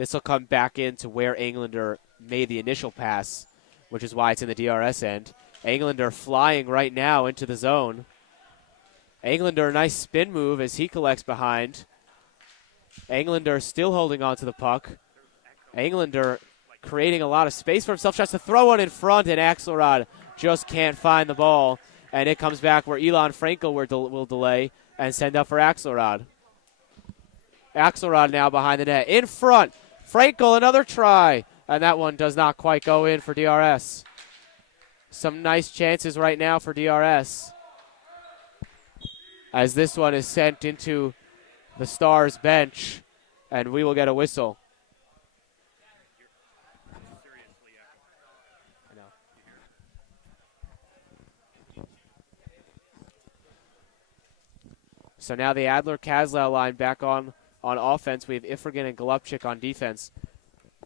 This will come back into where Englander made the initial pass, which is why it's in the DRS end. Englander flying right now into the zone. Englander, a nice spin move as he collects behind. Englander still holding on to the puck. Englander creating a lot of space for himself. Tries to throw one in front, and Axelrod just can't find the ball. And it comes back where Elon Frankel will delay and send up for Axelrod. Axelrod now behind the net. In front. Frankel, another try. And that one does not quite go in for DRS. Some nice chances right now for DRS, as this one is sent into the Stars bench, and we will get a whistle. I know. So now the Adler-Kaslau line back on offense. We have Ifrigan and Golubchik on defense.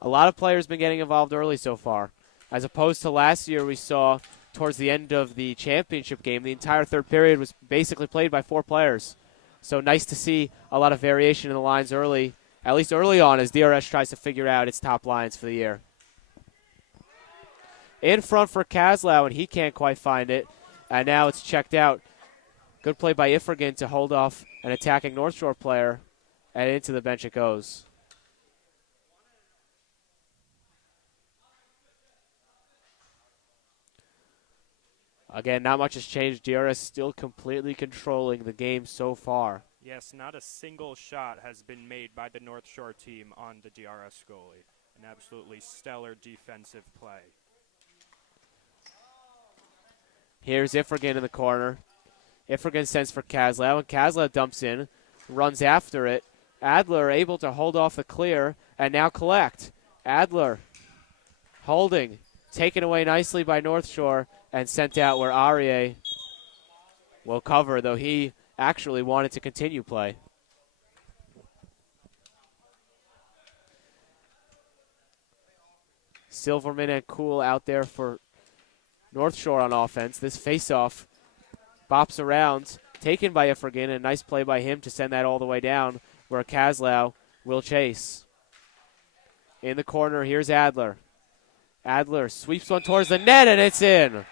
A lot of players been getting involved early so far. As opposed to last year, we saw towards the end of the championship game, the entire third period was basically played by 4 players. So nice to see a lot of variation in the lines early, at least early on, as DRS tries to figure out its top lines for the year. In front for Kaslau, and he can't quite find it. And now it's checked out. Good play by Ifrigan to hold off an attacking North Shore player, and into the bench it goes. Again, not much has changed. DRS still completely controlling the game so far. Yes, not a single shot has been made by the North Shore team on the DRS goalie. An absolutely stellar defensive play. Here's Ifrigan in the corner. Ifrigan sends for Kaslau, and Kaslau dumps in, runs after it. Adler able to hold off the clear, and now collect. Adler holding, taken away nicely by North Shore, and sent out where Arie will cover, though he actually wanted to continue play. Silverman and Kuhl out there for North Shore on offense. This faceoff bops around, taken by Ifrigan, a nice play by him to send that all the way down where Kaslau will chase. In the corner, here's Adler. Adler sweeps one towards the net, and it's in.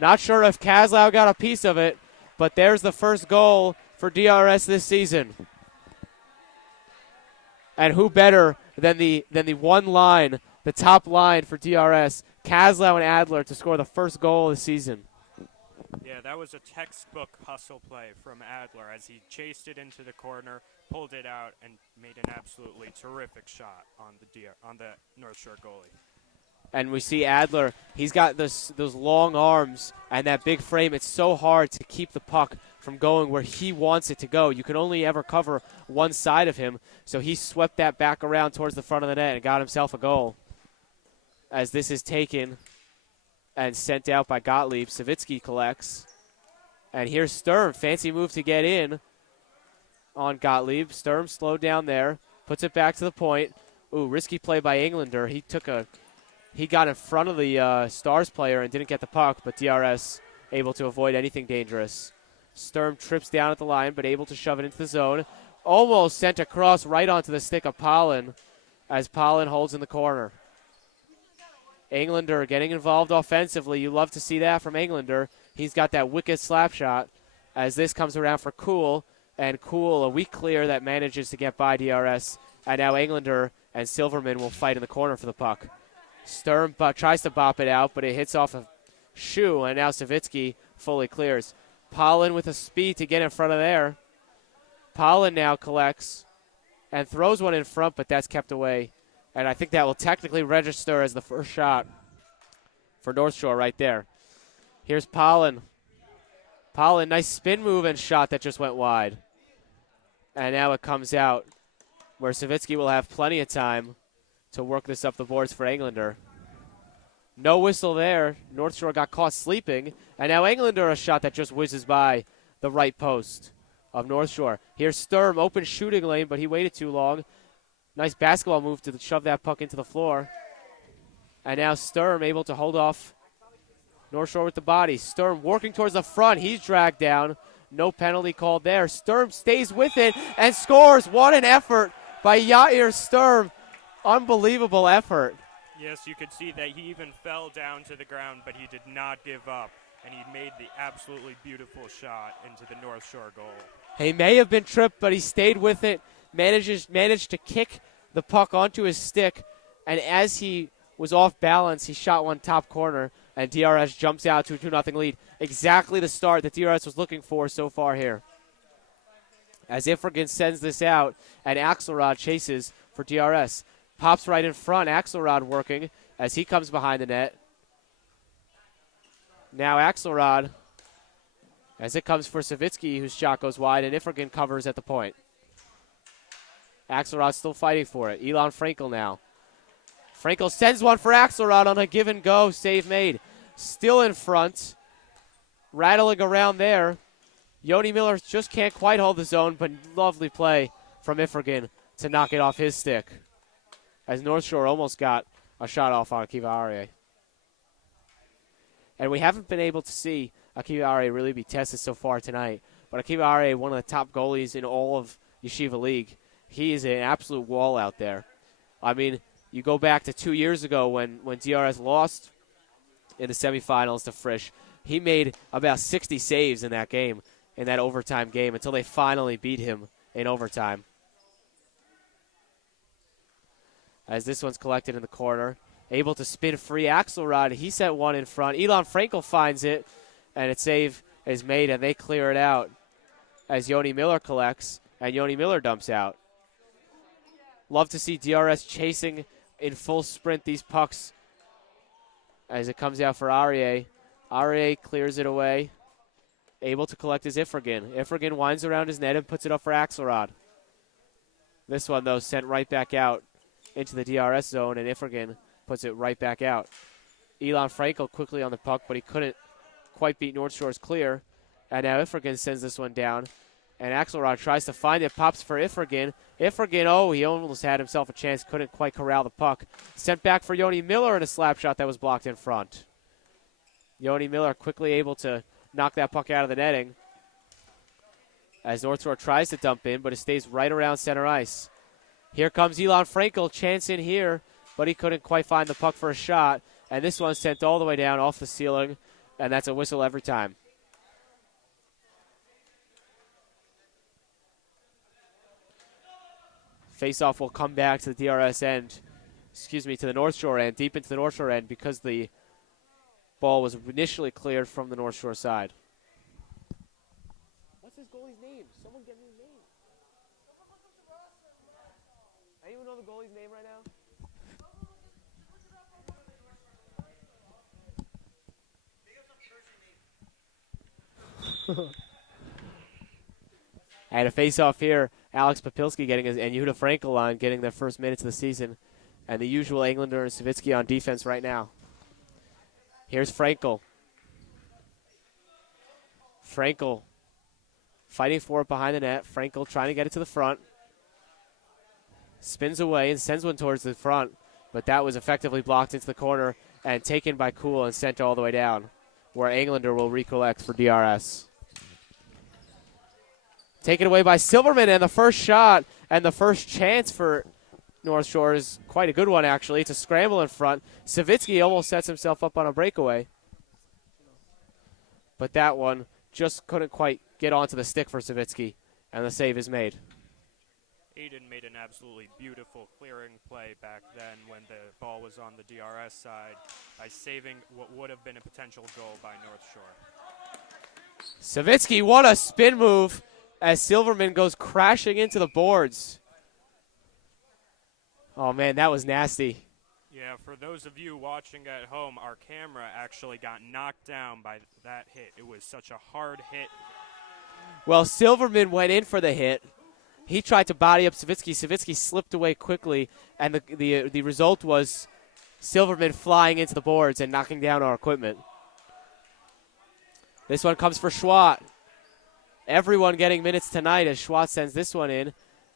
Not sure if Kaslau got a piece of it, but there's the first goal for DRS this season. And who better than the one line, the top line for DRS, Kaslau and Adler, to score the first goal of the season. Yeah, that was a textbook hustle play from Adler as he chased it into the corner, pulled it out, and made an absolutely terrific shot on the North Shore goalie. And we see Adler, he's got those long arms and that big frame. It's so hard to keep the puck from going where he wants it to go. You can only ever cover one side of him. So he swept that back around towards the front of the net and got himself a goal. As this is taken and sent out by Gottlieb. Savitsky collects. And here's Sturm. Fancy move to get in on Gottlieb. Sturm slowed down there. Puts it back to the point. Ooh, risky play by Englander. He got in front of the Stars player and didn't get the puck, but DRS able to avoid anything dangerous. Sturm trips down at the line, but able to shove it into the zone. Almost sent across right onto the stick of Pollen as Pollen holds in the corner. Englander getting involved offensively. You love to see that from Englander. He's got that wicked slap shot as this comes around for Kuhl. And Kuhl, a weak clear that manages to get by DRS. And now Englander and Silverman will fight in the corner for the puck. Sturm tries to bop it out, but it hits off a shoe, and now Savitsky fully clears. Pollen with a speed to get in front of there. Pollen now collects and throws one in front, but that's kept away. And I think that will technically register as the first shot for North Shore right there. Here's Pollen. Pollen, nice spin move and shot that just went wide. And now it comes out where Savitsky will have plenty of time to work this up the boards for Englander. No whistle there. North Shore got caught sleeping. And now Englander, a shot that just whizzes by the right post of North Shore. Here's Sturm, open shooting lane, but he waited too long. Nice basketball move to shove that puck into the floor. And now Sturm able to hold off North Shore with the body. Sturm working towards the front. He's dragged down. No penalty called there. Sturm stays with it and scores. What an effort by Yair Sturm. Unbelievable effort. Yes, you could see that he even fell down to the ground, but he did not give up, and he made the absolutely beautiful shot into the North Shore goal. He may have been tripped, but he stayed with it, managed to kick the puck onto his stick, and as he was off balance, he shot one top corner, and DRS jumps out to a 2-0 lead. Exactly the start that DRS was looking for so far here. As Ifrigan sends this out, and Axelrod chases for DRS. Pops right in front, Axelrod working as he comes behind the net. Now Axelrod, as it comes for Savitsky, whose shot goes wide, and Ifrigan covers at the point. Axelrod still fighting for it. Elon Frankel now. Frankel sends one for Axelrod on a give and go. Save made. Still in front. Rattling around there. Yoni Miller just can't quite hold the zone, but lovely play from Ifrigan to knock it off his stick. As North Shore almost got a shot off on Akiva Arie. And we haven't been able to see Akiva Arie really be tested so far tonight. But Akiva Arie, one of the top goalies in all of Yeshiva League, he is an absolute wall out there. I mean, you go back to 2 years ago when DRS lost in the semifinals to Frisch. He made about 60 saves in that game, in that overtime game, until they finally beat him in overtime. As this one's collected in the corner. Able to spin free Axelrod. He set one in front. Elon Frankel finds it, and a save is made, and they clear it out as Yoni Miller collects, and Yoni Miller dumps out. Love to see DRS chasing in full sprint these pucks as it comes out for Arie. Arie clears it away. Able to collect his Ifrigan. Ifrigan winds around his net and puts it up for Axelrod. This one, though, sent right back out into the DRS zone, and Ifrigan puts it right back out. Elon Frankel quickly on the puck, but he couldn't quite beat North Shore's clear. And now Ifrigan sends this one down, and Axelrod tries to find it, pops for Ifrigan. Ifrigan, he almost had himself a chance, couldn't quite corral the puck. Sent back for Yoni Miller and a slap shot that was blocked in front. Yoni Miller quickly able to knock that puck out of the netting as North Shore tries to dump in, but it stays right around center ice. Here comes Elon Frankel, chance in here, but he couldn't quite find the puck for a shot. And this one's sent all the way down off the ceiling, and that's a whistle every time. Faceoff will come back to the DRS end, to the North Shore end, deep into the North Shore end, because the ball was initially cleared from the North Shore side. What's this goalie's name? Someone get me his name. Anyone know the goalie's name right now? And a face-off here. Alex Papilski and Yehuda Frankel on getting their first minutes of the season. And the usual Englander and Savitsky on defense right now. Here's Frankel. Frankel fighting for it behind the net. Frankel trying to get it to the front. Spins away and sends one towards the front. But that was effectively blocked into the corner and taken by Kuhl and sent all the way down, where Englander will recollect for DRS. Taken away by Silverman, and the first shot and the first chance for North Shore is quite a good one, actually. It's a scramble in front. Savitsky almost sets himself up on a breakaway. But that one just couldn't quite get onto the stick for Savitsky, and the save is made. Aiden made an absolutely beautiful clearing play back then when the ball was on the DRS side by saving what would have been a potential goal by North Shore. Savitsky, what a spin move as Silverman goes crashing into the boards. Oh, man, that was nasty. Yeah, for those of you watching at home, our camera actually got knocked down by that hit. It was such a hard hit. Well, Silverman went in for the hit. He tried to body up Savitsky. Savitsky slipped away quickly, and the result was Silverman flying into the boards and knocking down our equipment. This one comes for Schwat. Everyone getting minutes tonight as Schwat sends this one in,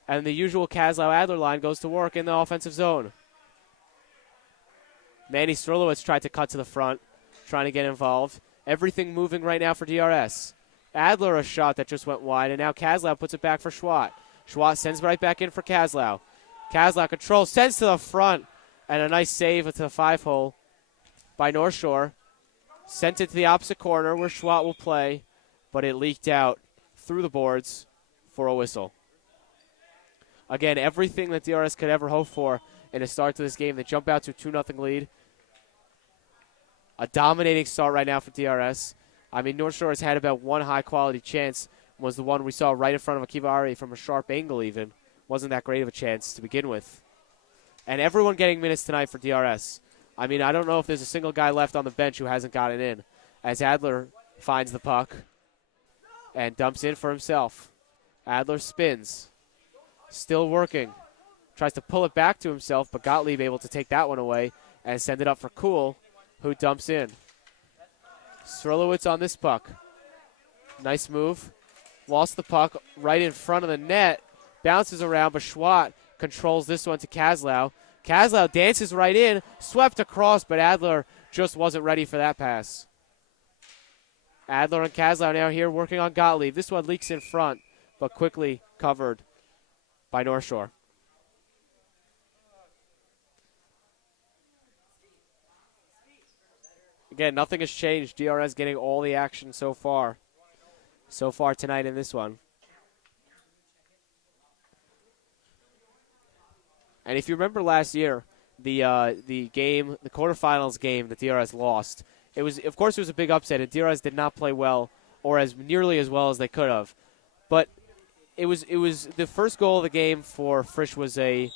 and the usual Kaslau-Adler line goes to work in the offensive zone. Manny Strolowitz tried to cut to the front, trying to get involved. Everything moving right now for DRS. Adler a shot that just went wide, and now Kaslau puts it back for Schwat. Schwat sends right back in for Kaslau. Kaslau controls, sends to the front, and a nice save to the 5-hole by North Shore. Sent it to the opposite corner where Schwat will play, but it leaked out through the boards for a whistle. Again, everything that DRS could ever hope for in a start to this game. They jump out to a 2-0 lead. A dominating start right now for DRS. I mean, North Shore has had about one high-quality chance. Was the one we saw right in front of Akivari from a sharp angle even. Wasn't that great of a chance to begin with. And everyone getting minutes tonight for DRS. I mean, I don't know if there's a single guy left on the bench who hasn't gotten in. As Adler finds the puck and dumps in for himself. Adler spins. Still working. Tries to pull it back to himself, but Gottlieb able to take that one away and send it up for Kuhl, who dumps in. Srlowitz on this puck. Nice move. Lost the puck right in front of the net. Bounces around, but Schwat controls this one to Kaslau. Kaslau dances right in, swept across, but Adler just wasn't ready for that pass. Adler and Kaslau now here working on Gottlieb. This one leaks in front, but quickly covered by North Shore. Again, nothing has changed. DRS getting all the action so far tonight in this one. And if you remember last year, the quarterfinals game that DRS lost, it was a big upset, and DRS did not play well or as nearly as well as they could have. But it was the first goal of the game for Frisch was a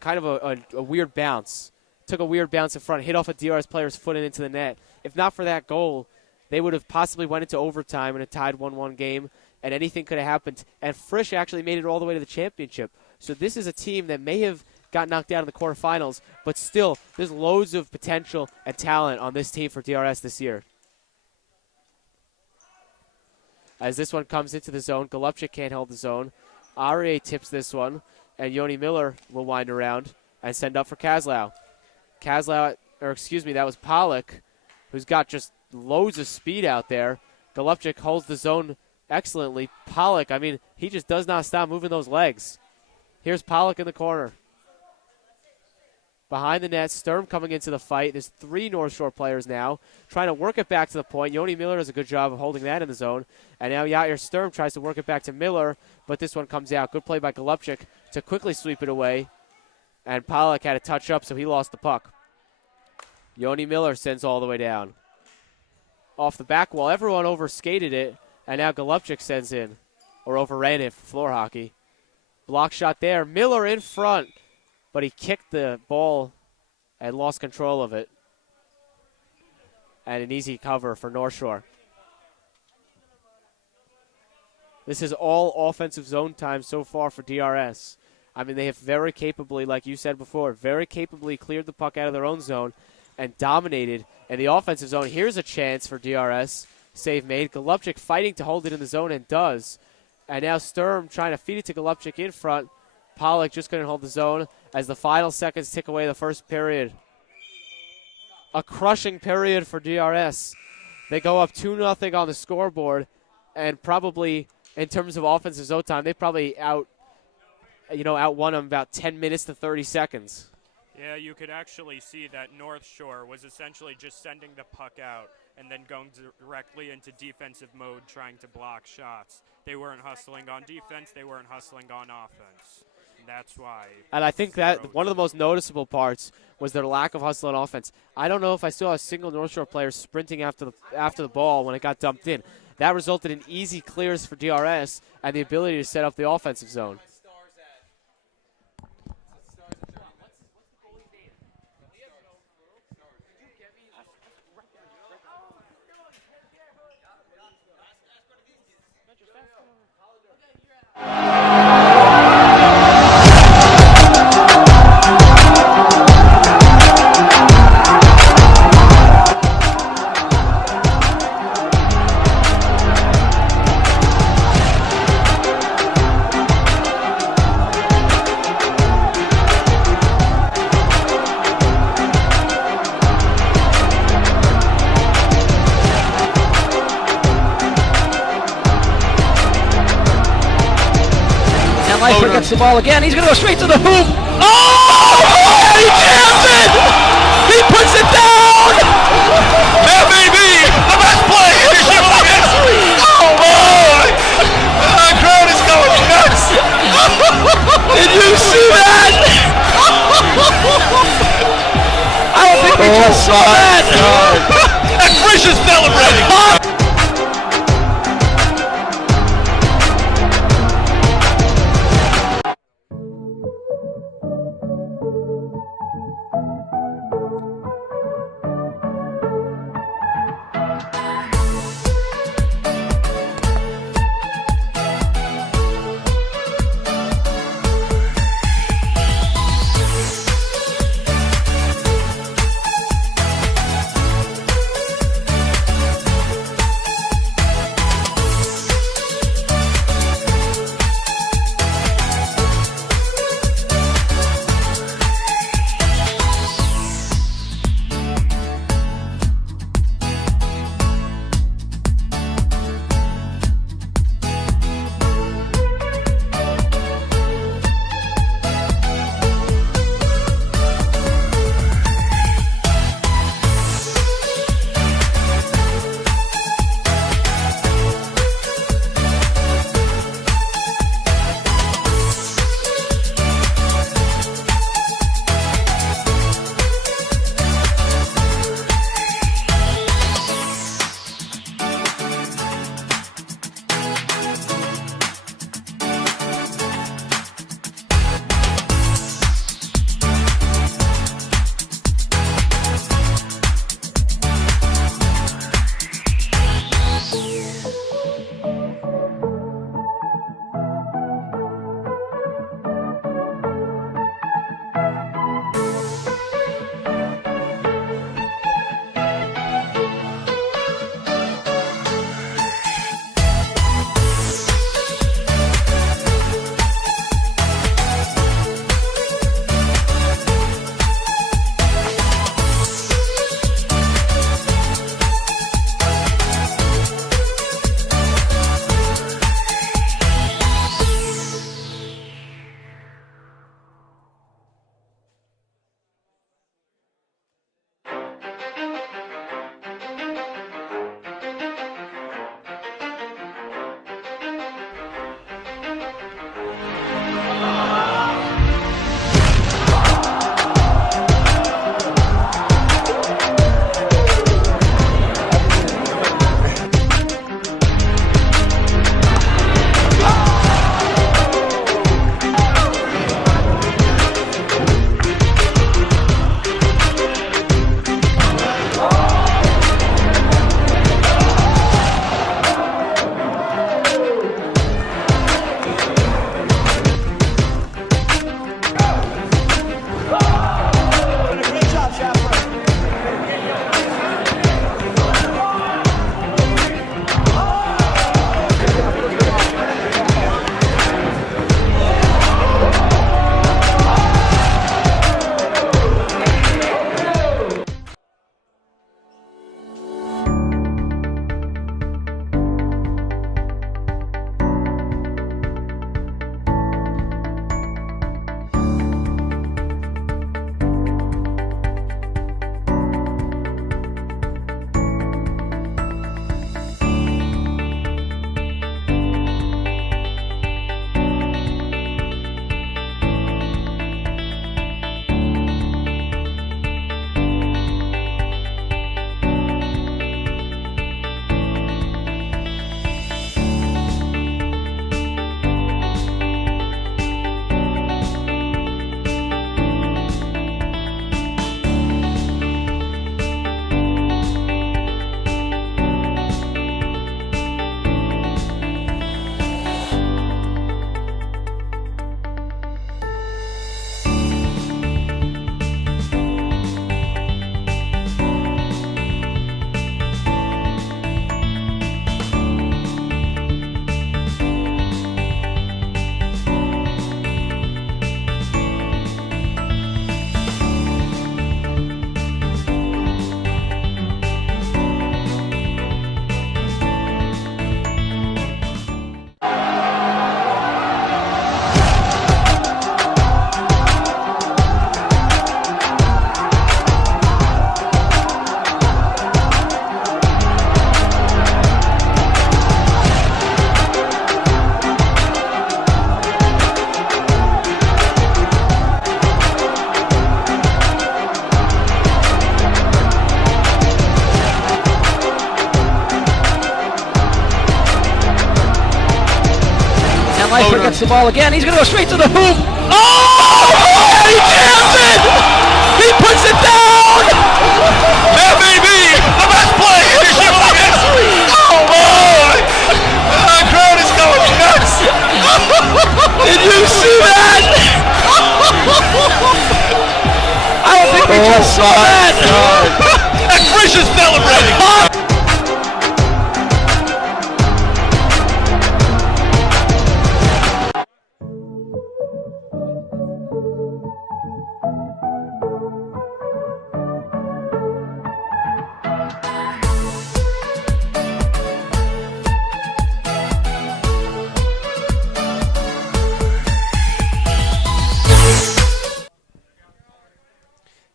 kind of a weird bounce. Took a weird bounce in front, hit off a DRS player's foot and into the net. If not for that goal, they would have possibly went into overtime in a tied 1-1 game, and anything could have happened. And Frisch actually made it all the way to the championship. So this is a team that may have got knocked out in the quarterfinals, but still, there's loads of potential and talent on this team for DRS this year. As this one comes into the zone, Golubchik can't hold the zone. Arie tips this one, and Yoni Miller will wind around and send up for Kaslau. That was Pollock, who's got just loads of speed out there. Golubchik holds the zone excellently. Pollock, I mean, he just does not stop moving those legs. Here's Pollock in the corner. Behind the net, Sturm coming into the fight. There's 3 North Shore players now trying to work it back to the point. Yoni Miller does a good job of holding that in the zone. And now Yair Sturm tries to work it back to Miller, but this one comes out. Good play by Golubchik to quickly sweep it away. And Pollock had a touch up, so he lost the puck. Yoni Miller sends all the way down. Off the back wall, everyone overskated it, and now Golubchik sends in, or overran it for floor hockey. Block shot there. Miller in front, but he kicked the ball and lost control of it. And an easy cover for North Shore. This is all offensive zone time so far for DRS. I mean, they have very capably, like you said before, very capably cleared the puck out of their own zone and dominated in the offensive zone. Here's a chance for DRS. Save made. Golubchik fighting to hold it in the zone and does. And now Sturm trying to feed it to Golubchik in front. Pollock just couldn't hold the zone as the final seconds tick away the first period. A crushing period for DRS. They go up 2-0 on the scoreboard, and probably in terms of offensive zone time, they probably outwon them about 10 minutes to 30 seconds. Yeah, you could actually see that North Shore was essentially just sending the puck out and then going directly into defensive mode trying to block shots. They weren't hustling on defense. They weren't hustling on offense. And that's why. And I think that one of the most noticeable parts was their lack of hustle on offense. I don't know if I saw a single North Shore player sprinting after the ball when it got dumped in. That resulted in easy clears for DRS and the ability to set up the offensive zone. Pfeiffer gets the ball again. He's going to go straight to the hoop. Oh! He jams it! He puts it down! That may be the best play in Yeshiva history! Oh boy! The crowd is going nuts! Did you see that? I don't think we just saw that! And Frisch is celebrating! Gets the ball again. He's going to go straight to the hoop. Oh! He jams it! He puts it down! That may be the best play in Yeshiva history. Oh boy! The crowd is going nuts. Did you see that? I don't think we just saw that. And Frisch is celebrating.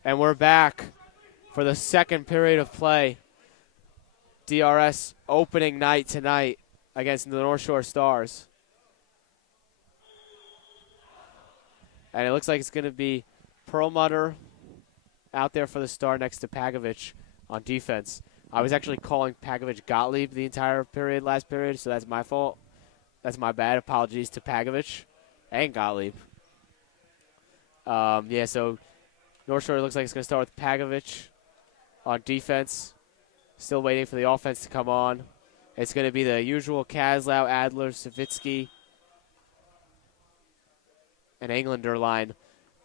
And we're back for the second period of play. DRS opening night tonight against the North Shore Stars. And it looks like it's going to be Perlmutter out there for the Star next to Pagovich on defense. I was actually calling Pagovich Gottlieb the entire period, last period, so that's my fault. That's my bad. Apologies to Pagovich and Gottlieb. Yeah, so North Shore looks like it's going to start with Pagovich on defense. Still waiting for the offense to come on. It's going to be the usual Kaslau, Adler, Savitsky, and Englander line.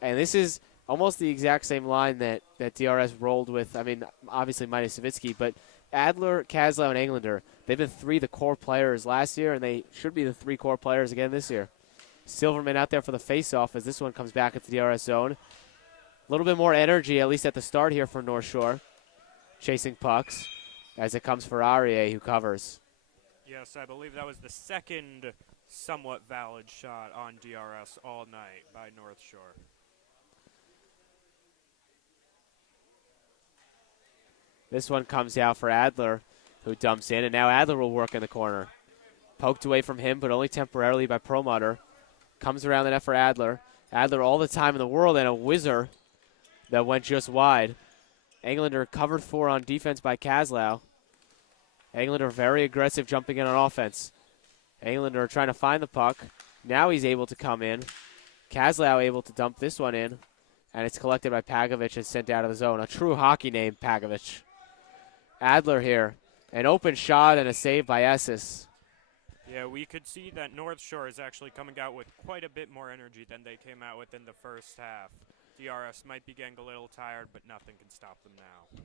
And this is almost the exact same line that DRS rolled with. I mean, obviously minus Savitsky, but Adler, Kaslau, and Englander, they've been three of the core players last year, and they should be the three core players again this year. Silverman out there for the face-off as this one comes back at the DRS zone. A little bit more energy, at least at the start here for North Shore. Chasing pucks as it comes for Arie, who covers. Yes, I believe that was the second somewhat valid shot on DRS all night by North Shore. This one comes out for Adler, who dumps in, and now Adler will work in the corner. Poked away from him, but only temporarily by Perlmutter. Comes around the net for Adler. Adler all the time in the world, and a whizzer that went just wide. Englander covered for on defense by Kaslau. Englander very aggressive jumping in on offense. Englander trying to find the puck. Now he's able to come in. Kaslau able to dump this one in. And it's collected by Pagovich and sent out of the zone. A true hockey name, Pagovich. Adler here. An open shot and a save by Esses. Yeah, we could see that North Shore is actually coming out with quite a bit more energy than they came out with in the first half. DRS might be getting a little tired, but nothing can stop them now.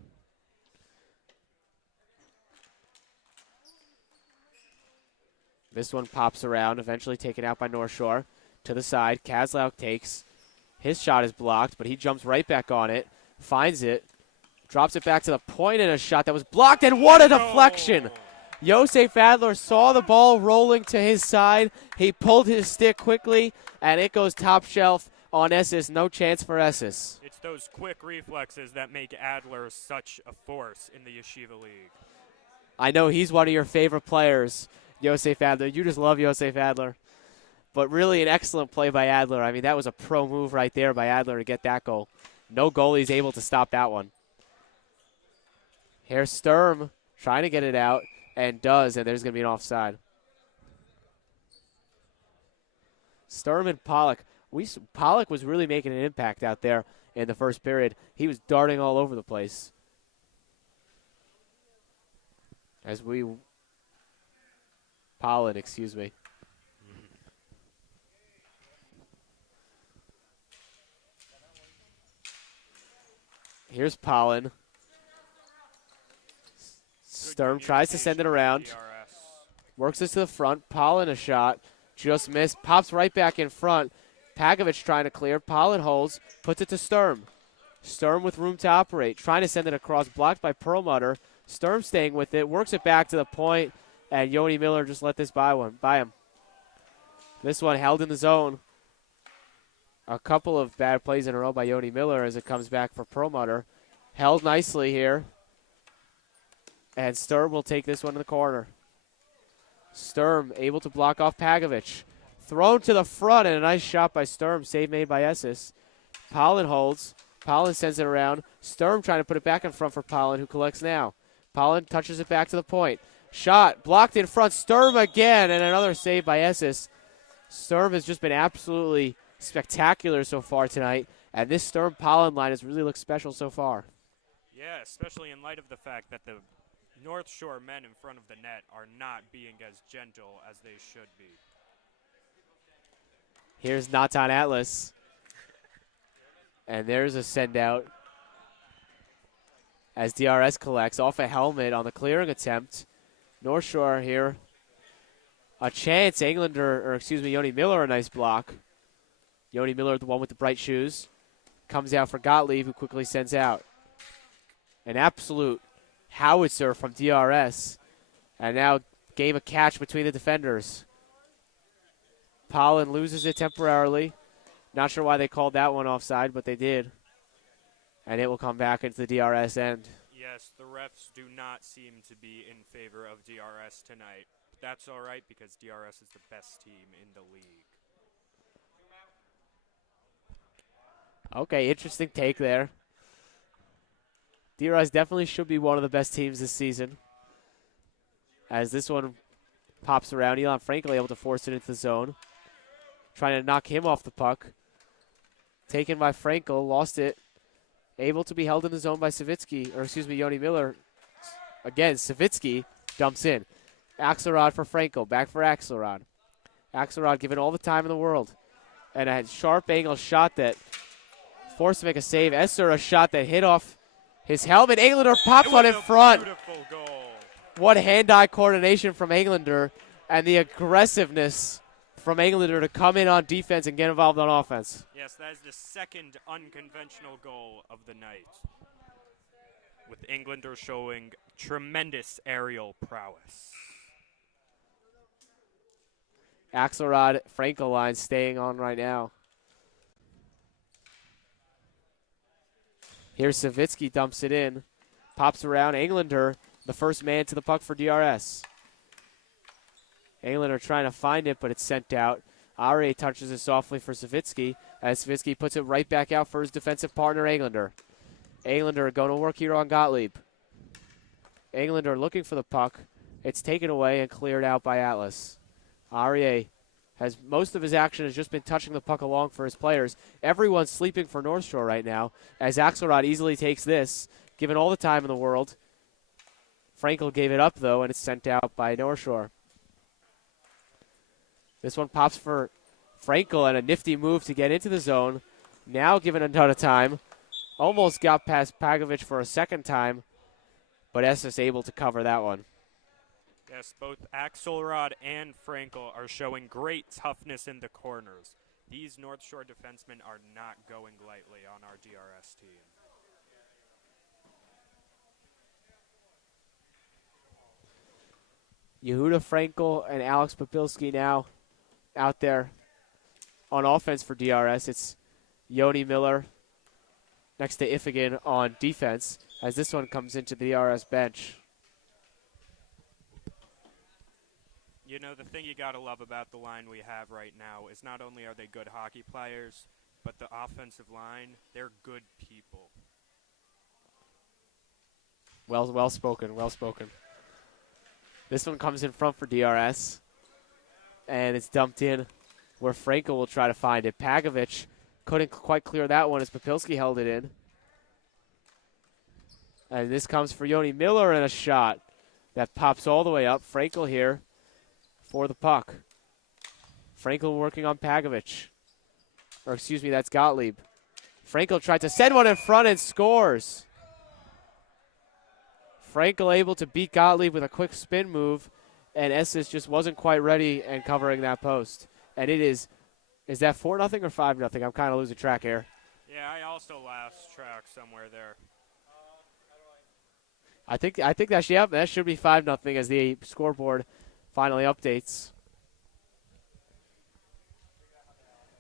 This one pops around, eventually taken out by North Shore. To the side, Kaslau takes. His shot is blocked, but he jumps right back on it, finds it, drops it back to the point, and a shot that was blocked, and what a deflection! Josef Adler saw the ball rolling to his side. He pulled his stick quickly, and it goes top shelf on Esses. No chance for Esses. It's those quick reflexes that make Adler such a force in the Yeshiva League. I know he's one of your favorite players, Josef Adler. You just love Josef Adler. But really an excellent play by Adler. I mean, that was a pro move right there by Adler to get that goal. No goalie's able to stop that one. Here's Sturm trying to get it out, and does, and there's going to be an offside. Sturm and Pollock. Pollock was really making an impact out there in the first period. He was darting all over the place. Pollen, excuse me. Here's Pollen. Sturm tries to send it around. Works this to the front. Pollen a shot. Just missed. Pops right back in front. Pagovich trying to clear. Pollen holds. Puts it to Sturm. Sturm with room to operate. Trying to send it across. Blocked by Perlmutter. Sturm staying with it. Works it back to the point. And Yoni Miller just let this by him. This one held in the zone. A couple of bad plays in a row by Yoni Miller as it comes back for Perlmutter. Held nicely here. And Sturm will take this one in the corner. Sturm able to block off Pagovich. Thrown to the front and a nice shot by Sturm. Save made by Esses. Pollen holds. Pollen sends it around. Sturm trying to put it back in front for Pollen, who collects now. Pollen touches it back to the point. Shot blocked in front. Sturm again and another save by Esses. Serve has just been absolutely spectacular so far tonight, and this Sturm Pollen line has really looked special so far. Yeah, especially in light of the fact that the North Shore men in front of the net are not being as gentle as they should be. Here's Natan Atlas. And there's a send out as DRS collects off a helmet on the clearing attempt. North Shore here. A chance. Yoni Miller, a nice block. Yoni Miller, the one with the bright shoes, comes out for Gottlieb, who quickly sends out. An absolute howitzer from DRS. And now game of catch between the defenders. Pollen loses it temporarily. Not sure why they called that one offside, but they did. And it will come back into the DRS end. Yes, the refs do not seem to be in favor of DRS tonight. That's all right because DRS is the best team in the league. Okay, interesting take there. DRS definitely should be one of the best teams this season. As this one pops around, Elon Frankel able to force it into the zone. Trying to knock him off the puck. Taken by Frankel, lost it. Able to be held in the zone by Yoni Miller. Again, Savitsky dumps in. Axelrod for Frankel, back for Axelrod. Axelrod given all the time in the world. And a sharp angle shot that forced to make a save. Esser, a shot that hit off his helmet. Englander pops one in front. Beautiful goal. What hand-eye coordination from Englander and the aggressiveness from Englander to come in on defense and get involved on offense. Yes, that is the second unconventional goal of the night, with Englander showing tremendous aerial prowess. Axelrod, Frankel line staying on right now. Here's Savitsky, dumps it in. Pops around. Englander, the first man to the puck for DRS. Englander trying to find it, but it's sent out. Arie touches it softly for Savitsky, as Savitsky puts it right back out for his defensive partner, Englander. Englander going to work here on Gottlieb. Englander looking for the puck. It's taken away and cleared out by Atlas. Arie has most of his action has just been touching the puck along for his players. Everyone's sleeping for North Shore right now, as Axelrod easily takes this, given all the time in the world. Frankel gave it up, though, and it's sent out by North Shore. This one pops for Frankel, and a nifty move to get into the zone. Now given a ton of time. Almost got past Pagovic for a second time, but Estes able to cover that one. Yes, both Axelrod and Frankel are showing great toughness in the corners. These North Shore defensemen are not going lightly on our DRS team. Yehuda Frankel and Alex Popilski now out there on offense for DRS. It's Yoni Miller next to Ifigan on defense as this one comes into the DRS bench. You know, the thing you got to love about the line we have right now is not only are they good hockey players, but the offensive line, they're good people. Well spoken, well spoken. This one comes in front for DRS, and it's dumped in where Frankel will try to find it. Pagovic couldn't quite clear that one as Popilski held it in. And this comes for Yoni Miller, and a shot that pops all the way up. Frankel here for the puck. Frankel working on Pagovic. Or excuse me, that's Gottlieb. Frankel tried to send one in front and scores. Frankel able to beat Gottlieb with a quick spin move, and Estes just wasn't quite ready and covering that post. And it is that 4-0 or 5-0? I'm kind of losing track here. Yeah, I also lost track somewhere there. I think that should be 5-0 as the scoreboard finally updates.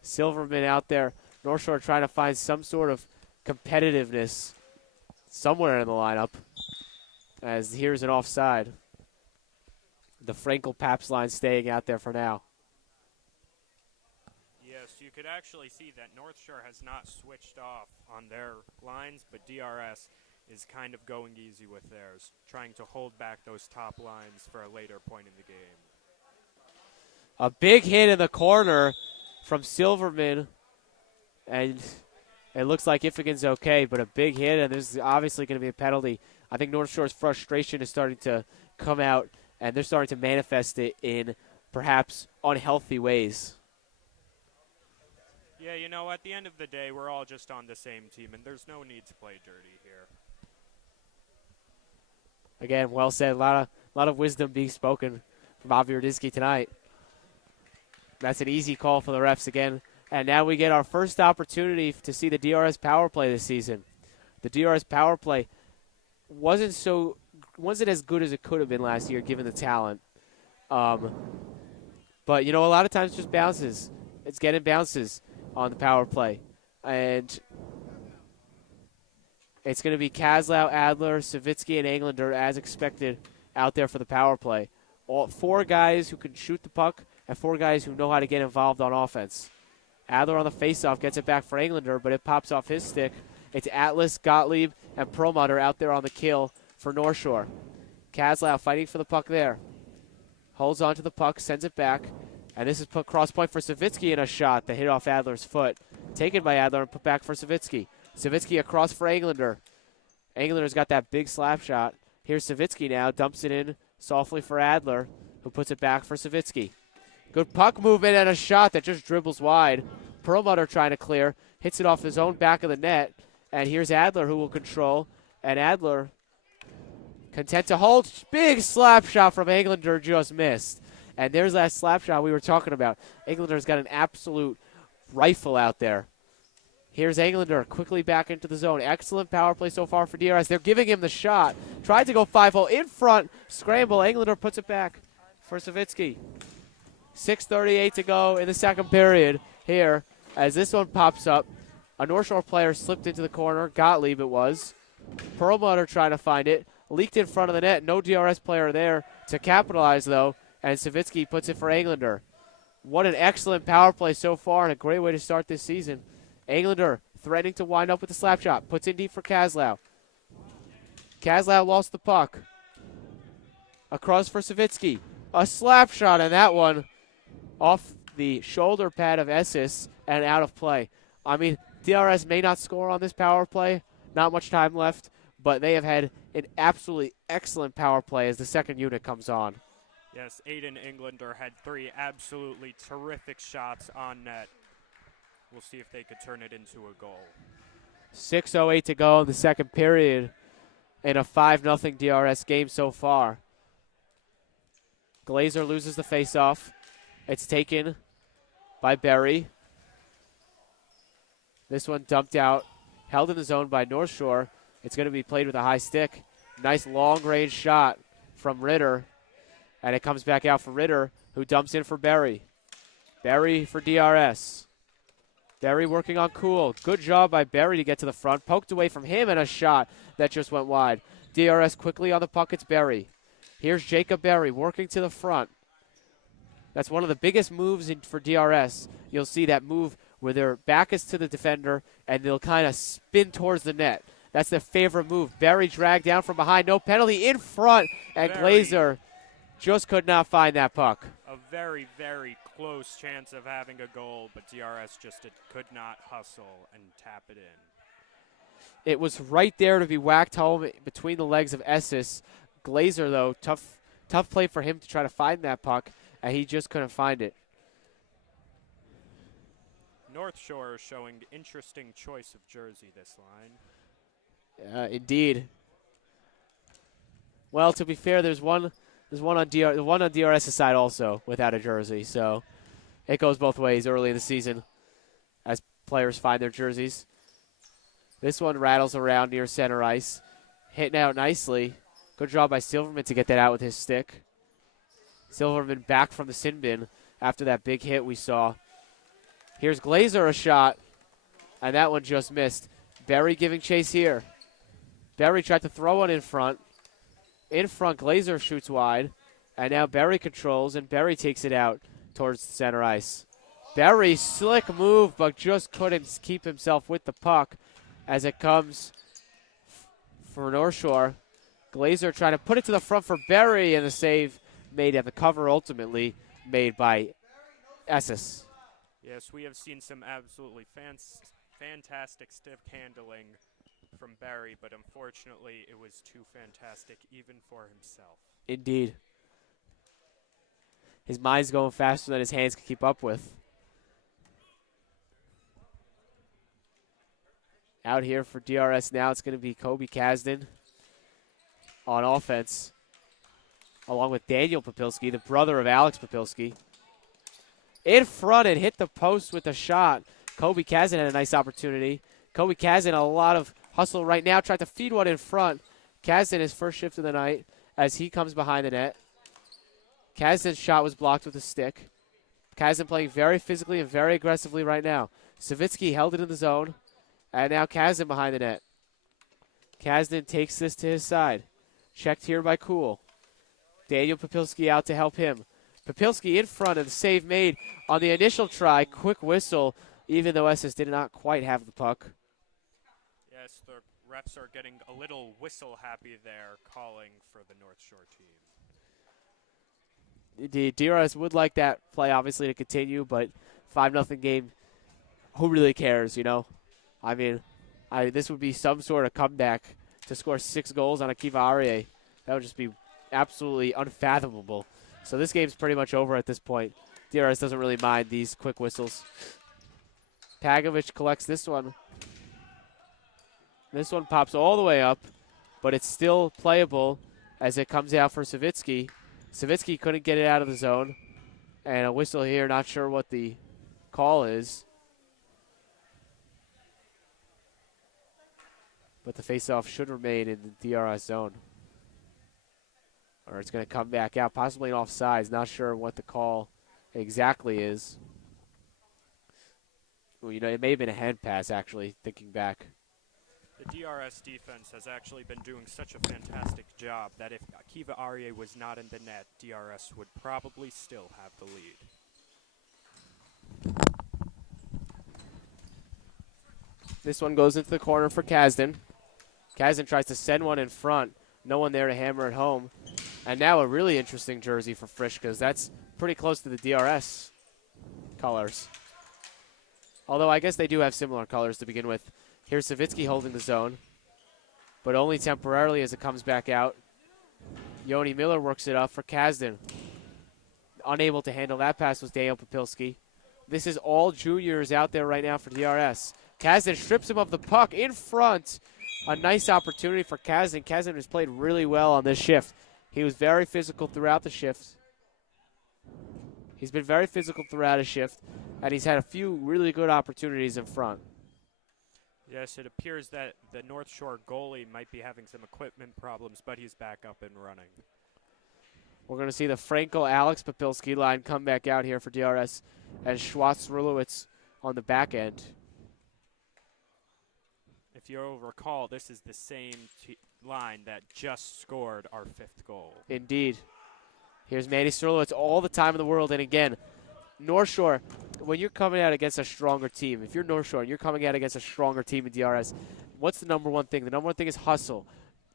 Silverman out there. North Shore trying to find some sort of competitiveness somewhere in the lineup. As here's an offside. The Frankel Paps line staying out there for now. Yes, you could actually see that North Shore has not switched off on their lines, but DRS is kind of going easy with theirs, trying to hold back those top lines for a later point in the game. A big hit in the corner from Silverman, and it looks like Iffigan's okay, but a big hit, and there's obviously going to be a penalty. I think North Shore's frustration is starting to come out, and they're starting to manifest it in perhaps unhealthy ways. Yeah, you know, at the end of the day, we're all just on the same team, and there's no need to play dirty here. Again, well said. A lot of wisdom being spoken from Avi Rudisky tonight. That's an easy call for the refs again. And now we get our first opportunity to see the DRS power play this season. The DRS power play wasn't as good as it could have been last year given the talent. But, you know, a lot of times it just bounces. It's getting bounces on the power play. And it's going to be Kaslau, Adler, Savitsky, and Englander as expected out there for the power play. All 4 guys who can shoot the puck and 4 guys who know how to get involved on offense. Adler on the faceoff gets it back for Englander, but it pops off his stick. It's Atlas, Gottlieb, and Perlmutter out there on the kill for North Shore. Kaslau fighting for the puck there. Holds on to the puck, sends it back, and this is put cross point for Savitsky in a shot that hit off Adler's foot. Taken by Adler and put back for Savitsky. Savitsky across for Englander. Englander's got that big slap shot. Here's Savitsky now, dumps it in softly for Adler, who puts it back for Savitsky. Good puck movement and a shot that just dribbles wide. Perlmutter trying to clear, hits it off his own back of the net, and here's Adler who will control, and Adler content to hold. Big slap shot from Englander, just missed. And there's that slap shot we were talking about. Englander's got an absolute rifle out there. Here's Englander quickly back into the zone. Excellent power play so far for DRS. They're giving him the shot. Tried to go 5-0 in front. Scramble. Englander puts it back for Savitsky. 6:38 to go in the second period here as this one pops up. A North Shore player slipped into the corner. Gottlieb it was. Perlmutter trying to find it. Leaked in front of the net. No DRS player there to capitalize, though. And Savitsky puts it for Englander. What an excellent power play so far and a great way to start this season. Englander threatening to wind up with the slap shot. Puts in deep for Kaslau. Kaslau lost the puck. Across for Savitsky. A slap shot, and that one off the shoulder pad of Essis and out of play. I mean, DRS may not score on this power play. Not much time left, but they have had an absolutely excellent power play as the second unit comes on. Yes, Aiden Englander had 3 absolutely terrific shots on net. We'll see if they could turn it into a goal. 6:08 to go in the second period in a 5-0 DRS game so far. Glazer loses the faceoff. It's taken by Berry. This one dumped out, held in the zone by North Shore. It's going to be played with a high stick. Nice long-range shot from Ritter. And it comes back out for Ritter, who dumps in for Berry. Berry for DRS. Berry working on Cool. Good job by Berry to get to the front. Poked away from him and a shot that just went wide. DRS quickly on the puck. It's Berry. Here's Jacob Berry working to the front. That's one of the biggest moves for DRS. You'll see that move where their back is to the defender and they'll kind of spin towards the net. That's their favorite move. Berry dragged down from behind. No penalty in front. And Glazer just could not find that puck. A very, very close chance of having a goal, but DRS just could not hustle and tap it in. It was right there to be whacked home between the legs of Essis. Glazer, though, tough play for him to try to find that puck, and he just couldn't find it. North Shore showing interesting choice of jersey this line. Indeed. Well, to be fair, there's one on DRS's side also without a jersey, so it goes both ways early in the season as players find their jerseys. This one rattles around near center ice, hitting out nicely. Good job by Silverman to get that out with his stick. Silverman back from the sin bin after that big hit we saw. Here's Glazer, a shot, and that one just missed. Berry giving chase here. Berry tried to throw one in front. In front, Glazer shoots wide, and now Berry controls, and Berry takes it out towards the center ice. Berry, slick move, but just couldn't keep himself with the puck as it comes for North Shore. Glazer trying to put it to the front for Berry, and the save made at the cover ultimately made by Esses. Yes, we have seen some absolutely fantastic stiff handling from Barry, but unfortunately it was too fantastic even for himself. Indeed. His mind's going faster than his hands can keep up with. Out here for DRS now, it's going to be Kobe Kasdan on offense, along with Daniel Popilski, the brother of Alex Popilski. In front and hit the post with a shot. Kobe Kasdan had a nice opportunity. Kobe Kasdan, a lot of hustle right now, tried to feed one in front. Kasdan, his first shift of the night, as he comes behind the net. Kasdan's shot was blocked with a stick. Kasdan playing very physically and very aggressively right now. Savitsky held it in the zone, and now Kasdan behind the net. Kasdan takes this to his side. Checked here by Cool. Daniel Popilski out to help him. Popilski in front of the save made on the initial try. Quick whistle, even though Esses did not quite have the puck. Yes, the refs are getting a little whistle happy there, calling for the North Shore team. The DRS would like that play, obviously, to continue, but 5-0 game, who really cares, you know? I mean, this would be some sort of comeback to score 6 goals on Akiva Arie. That would just be absolutely unfathomable. So this game's pretty much over at this point. DRS doesn't really mind these quick whistles. Pagovich collects this one. This one pops all the way up, but it's still playable as it comes out for Savitsky. Savitsky couldn't get it out of the zone. And a whistle here, not sure what the call is. But the faceoff should remain in the DRS zone. Or it's going to come back out, possibly an offsides. Not sure what the call exactly is. Well, you know, it may have been a hand pass, actually, thinking back. The DRS defense has actually been doing such a fantastic job that if Akiva Arie was not in the net, DRS would probably still have the lead. This one goes into the corner for Kasdan. Kasdan tries to send one in front. No one there to hammer it home. And now a really interesting jersey for Frisch, because that's pretty close to the DRS colors. Although I guess they do have similar colors to begin with. Here's Savitsky holding the zone, but only temporarily as it comes back out. Yoni Miller works it up for Kasdan. Unable to handle that pass was Daniel Popilski. This is all juniors out there right now for DRS. Kasdan strips him of the puck in front. A nice opportunity for Kasdan. Kasdan has played really well on this shift. He was very physical throughout the shift. He's been very physical throughout his shift, and he's had a few really good opportunities in front. Yes, it appears that the North Shore goalie might be having some equipment problems, but he's back up and running. We're going to see the Franco-Alex Popilski line come back out here for DRS, and Schwartz-Rulowitz on the back end. If you'll recall, this is the same line that just scored our 5th goal. Indeed. Here's Manny Surlowitz all the time in the world, and again, North Shore, when you're coming out against a stronger team, if you're North Shore and you're coming out against a stronger team in DRS, what's the number one thing? The number one thing is hustle.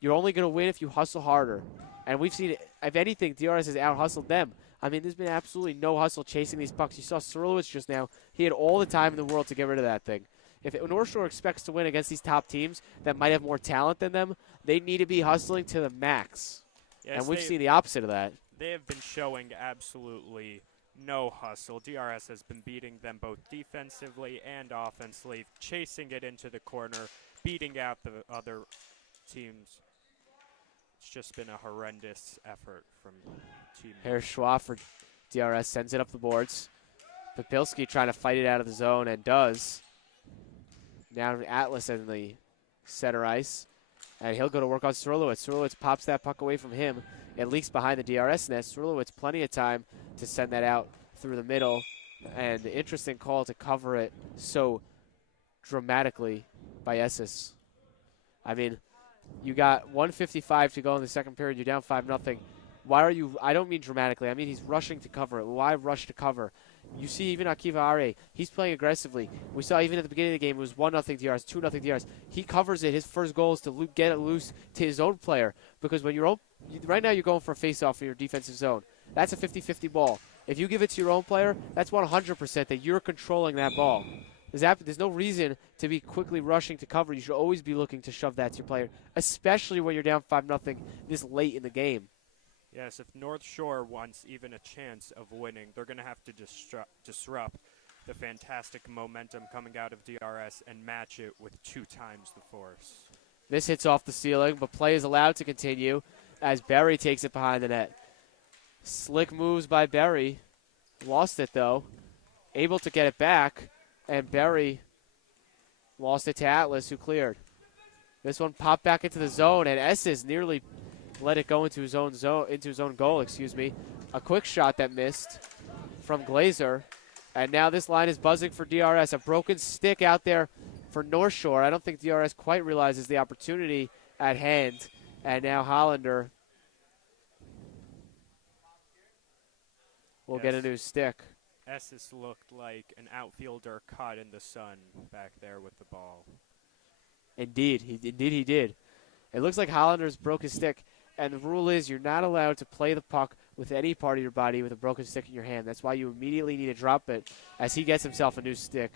You're only going to win if you hustle harder. And we've seen, if anything, DRS has out-hustled them. I mean, there's been absolutely no hustle chasing these pucks. You saw Surlowitz just now. He had all the time in the world to get rid of that thing. If North Shore expects to win against these top teams that might have more talent than them, they need to be hustling to the max. Yes, and we've seen the opposite of that. They have been showing absolutely no hustle. DRS has been beating them both defensively and offensively, chasing it into the corner, beating out the other teams. It's just been a horrendous effort from Team. Here's Schwab for DRS, sends it up the boards. Popilski trying to fight it out of the zone, and does. Now Atlas in the center ice, and he'll go to work on Surlowitz. Surlowitz pops that puck away from him. It leaks behind the DRS net. Surlowitz plenty of time to send that out through the middle, and the interesting call to cover it so dramatically by Esses. I mean, you got 1:55 to go in the second period. You're down 5-0. Why are you? I don't mean dramatically. I mean he's rushing to cover it. Why rush to cover? You see even Akiva Arie, he's playing aggressively. We saw even at the beginning of the game, it was 1-0 DRS, 2-0 DRS. He covers it. His first goal is to get it loose to his own player, because when right now you're going for a face-off in your defensive zone. That's a 50-50 ball. If you give it to your own player, that's 100% that you're controlling that ball. There's no reason to be quickly rushing to cover. You should always be looking to shove that to your player, especially when you're down 5-0 this late in the game. Yes, if North Shore wants even a chance of winning, they're going to have to disrupt the fantastic momentum coming out of DRS and match it with 2 times the force. This hits off the ceiling, but play is allowed to continue as Berry takes it behind the net. Slick moves by Berry. Lost it, though. Able to get it back, and Berry lost it to Atlas, who cleared. This one popped back into the zone, and Esses nearly let it go into his own goal. A quick shot that missed from Glazer. And now this line is buzzing for DRS. A broken stick out there for North Shore. I don't think DRS quite realizes the opportunity at hand. And now Hollander will get a new stick. Esses looked like an outfielder caught in the sun back there with the ball. Indeed, he did. It looks like Hollander's broke his stick. And the rule is you're not allowed to play the puck with any part of your body with a broken stick in your hand. That's why you immediately need to drop it as he gets himself a new stick.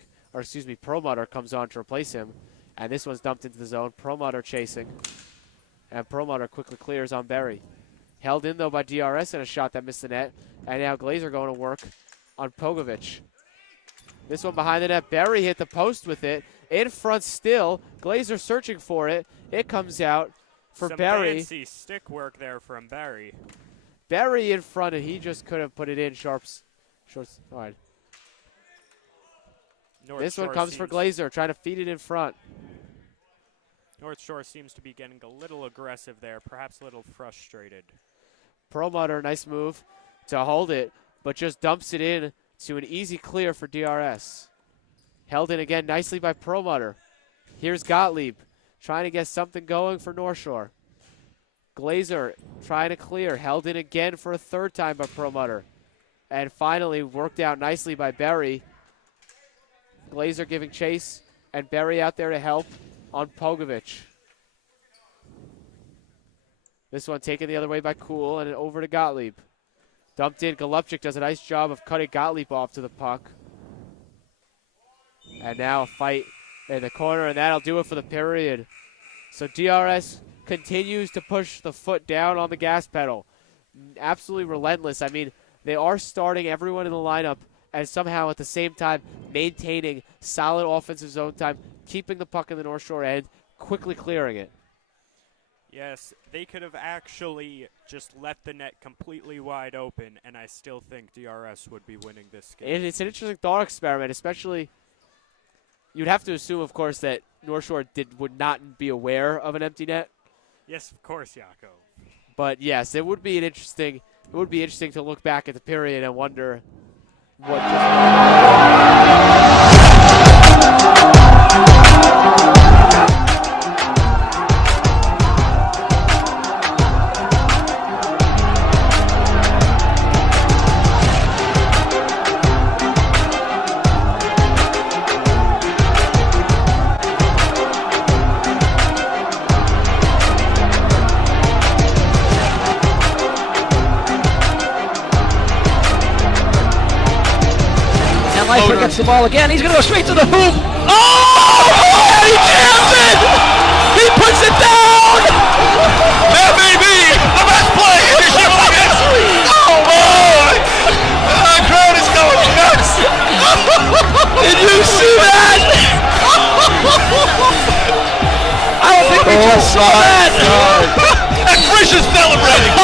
Perlmutter comes on to replace him. And this one's dumped into the zone. Perlmutter chasing. And Perlmutter quickly clears on Berry. Held in, though, by DRS and a shot that missed the net. And now Glazer going to work on Pogovic. This one behind the net. Berry hit the post with it. In front still. Glazer searching for it. It comes out for Berry. Some fancy stick work there from Berry. Berry in front, and he just couldn't put it in. Short side. This one comes for Glazer, trying to feed it in front. North Shore seems to be getting a little aggressive there, perhaps a little frustrated. Perlmutter, nice move to hold it, but just dumps it in to an easy clear for DRS. Held in again nicely by Perlmutter. Here's Gottlieb trying to get something going for North Shore. Glazer trying to clear. Held in again for a 3rd time by Perlmutter. And finally worked out nicely by Berry. Glazer giving chase, and Berry out there to help on Pogovic. This one taken the other way by Kuhl, and over to Gottlieb. Dumped in. Golubchik does a nice job of cutting Gottlieb off to the puck. And now a fight in the corner, and that'll do it for the period. So DRS continues to push the foot down on the gas pedal. Absolutely relentless. I mean, they are starting everyone in the lineup and somehow at the same time maintaining solid offensive zone time, keeping the puck in the North Shore end, quickly clearing it. Yes, they could have actually just let the net completely wide open, and I still think DRS would be winning this game. It's an interesting thought experiment, especially you'd have to assume, of course, that North Shore would not be aware of an empty net. Yes, of course, Jaco. But yes, it would be interesting to look back at the period and wonder what Leifer gets the ball again. He's going to go straight to the hoop. Oh! He jams it! He puts it down! That may be the best play in history of history! Oh boy! The crowd is going nuts! Did you see that? I don't think we just saw that! And Frisch is celebrating!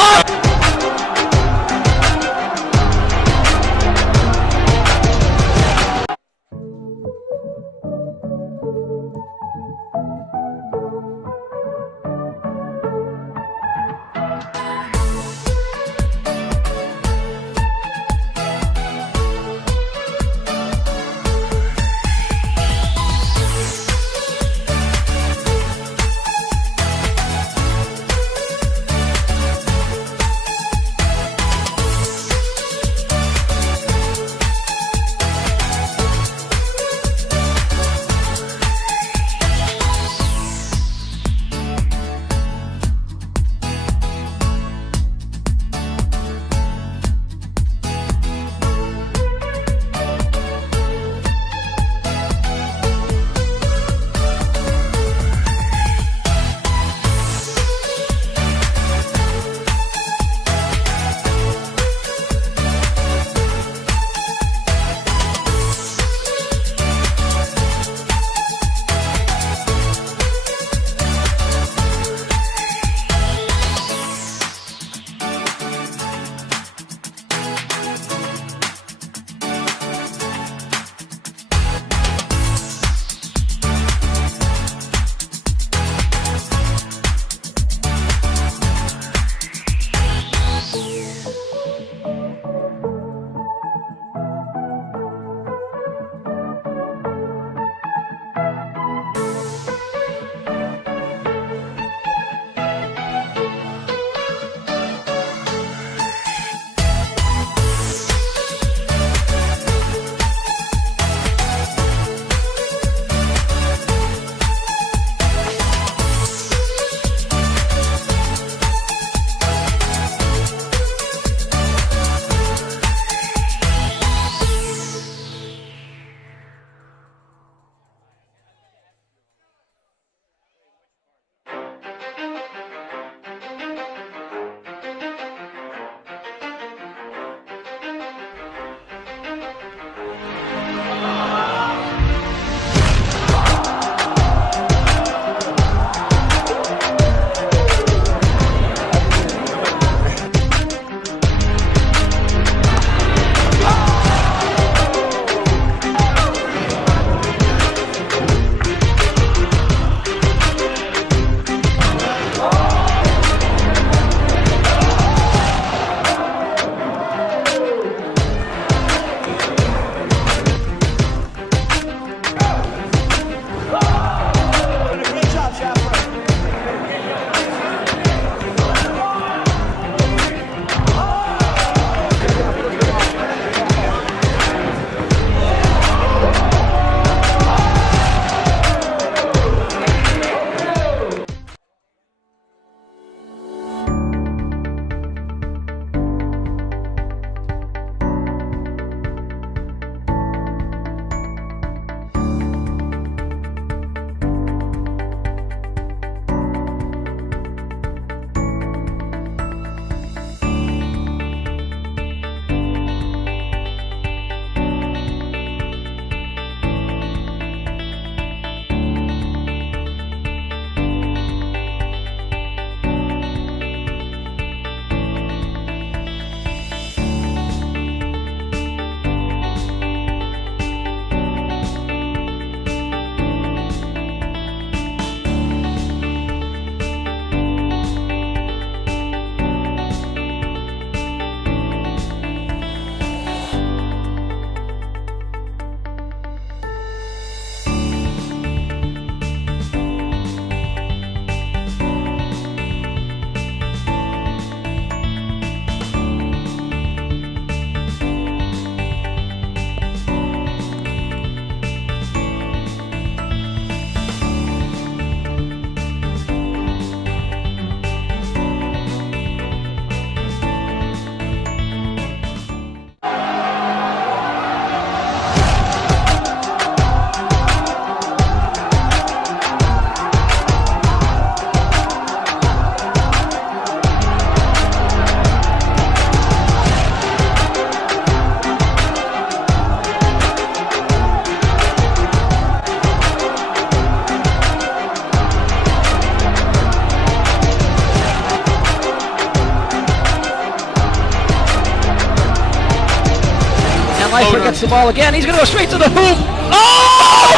gets the ball again. He's going to go straight to the hoop. Oh!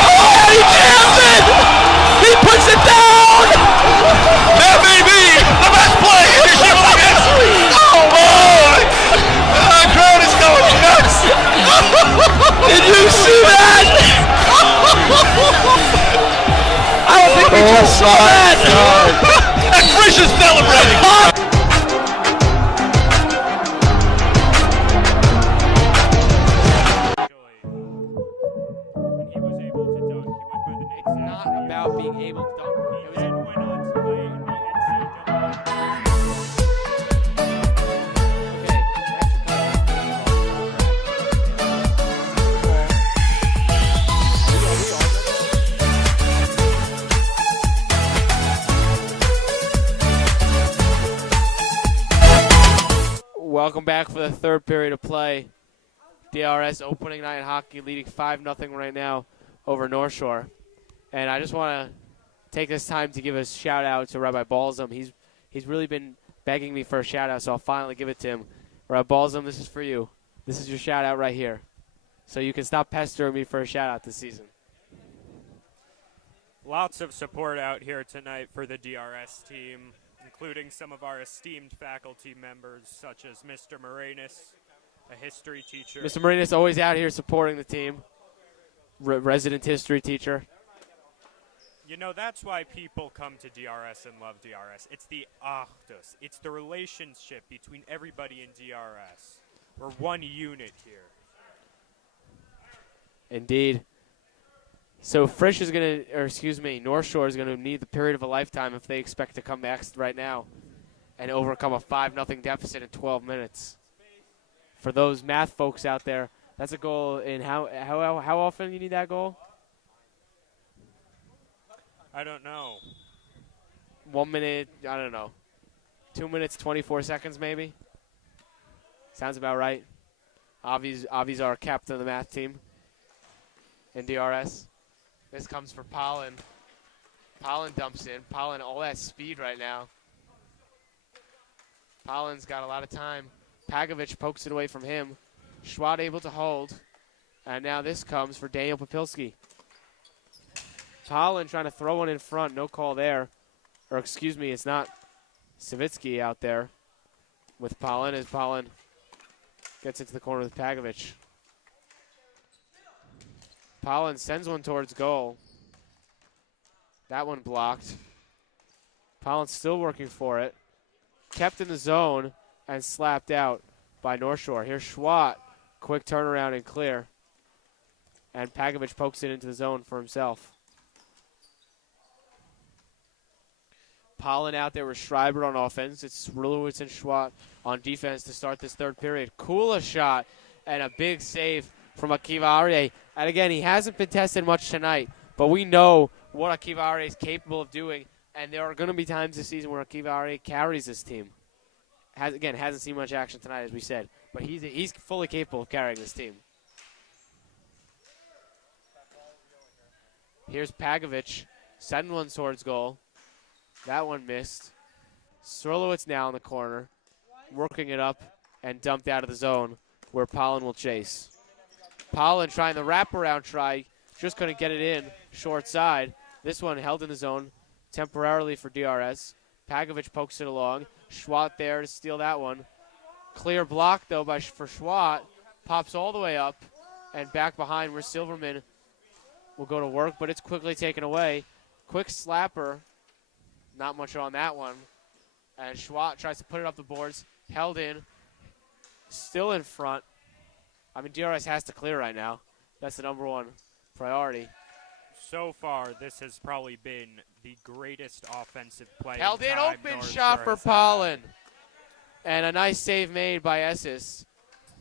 He jams it! He puts it down! That may be the best play in Yeshiva history. Oh boy! The crowd is going nuts. Did you see that? I don't think we just saw that. And Frisch is celebrating. He was able to dunk. He went by the It's not about being able to dunk. He It was then went on to play in the NCAA. okay. That should cover it. Welcome back for the third period of play. DRS opening night hockey leading 5-0 right now over North Shore. And I just want to take this time to give a shout out to Rabbi Balsam. He's really been begging me for a shout out, so I'll finally give it to him. Rabbi Balsam, this is for you. This is your shout out right here. So you can stop pestering me for a shout out this season. Lots of support out here tonight for the DRS team, including some of our esteemed faculty members, such as Mr. Moranis, a history teacher. Mr. Marinas always out here supporting the team. Resident history teacher. You know, that's why people come to DRS and love DRS. It's the Achdus. It's the relationship between everybody in DRS. We're one unit here. Indeed. So Frisch is going to, or excuse me, North Shore is going to need the period of a lifetime if they expect to come back right now and overcome a 5-0 deficit in 12 minutes. For those math folks out there, that's a goal in how often you need that goal? I don't know. 1 minute, I don't know. 2 minutes, 24 seconds maybe? Sounds about right. Avi's our captain of the math team in DRS. This comes for Pollen. Pollen dumps in. Pollen, all that speed right now. Pollen's got a lot of time. Pagovich pokes it away from him. Schwad able to hold. And now this comes for Daniel Popilski. Pollen trying to throw one in front. No call there. Or excuse me, it's not Savitsky out there with Pollen as Pollen gets into the corner with Pagovich. Pollen sends one towards goal. That one blocked. Pollen still working for it. Kept in the zone and slapped out by North Shore. Here's Schwat. Quick turnaround and clear. And Pagovich pokes it into the zone for himself. Pollen out there with Schreiber on offense. It's Rulowitz and Schwat on defense to start this third period. Kula shot and a big save from Akiva Aryeh. And again, he hasn't been tested much tonight, but we know what Akiva Aryeh is capable of doing, and there are going to be times this season where Akiva Aryeh carries this team. Hasn't seen much action tonight, as we said, but he's fully capable of carrying this team. Here's Pagovich, sending one towards goal. That one missed. Srolowitz now in the corner, working it up and dumped out of the zone where Pollen will chase. Pollen trying the wraparound try, just couldn't get it in, short side. This one held in the zone temporarily for DRS. Pagovich pokes it along. Schwat there to steal that one. Clear block, though, for Schwat. Pops all the way up and back behind where Silverman will go to work, but it's quickly taken away. Quick slapper. Not much on that one. And Schwat tries to put it up the boards. Held in. Still in front. I mean, DRS has to clear right now. That's the number one priority. So far, this has probably been the greatest offensive play. Held in, open shot for Pollen. And a nice save made by Esses.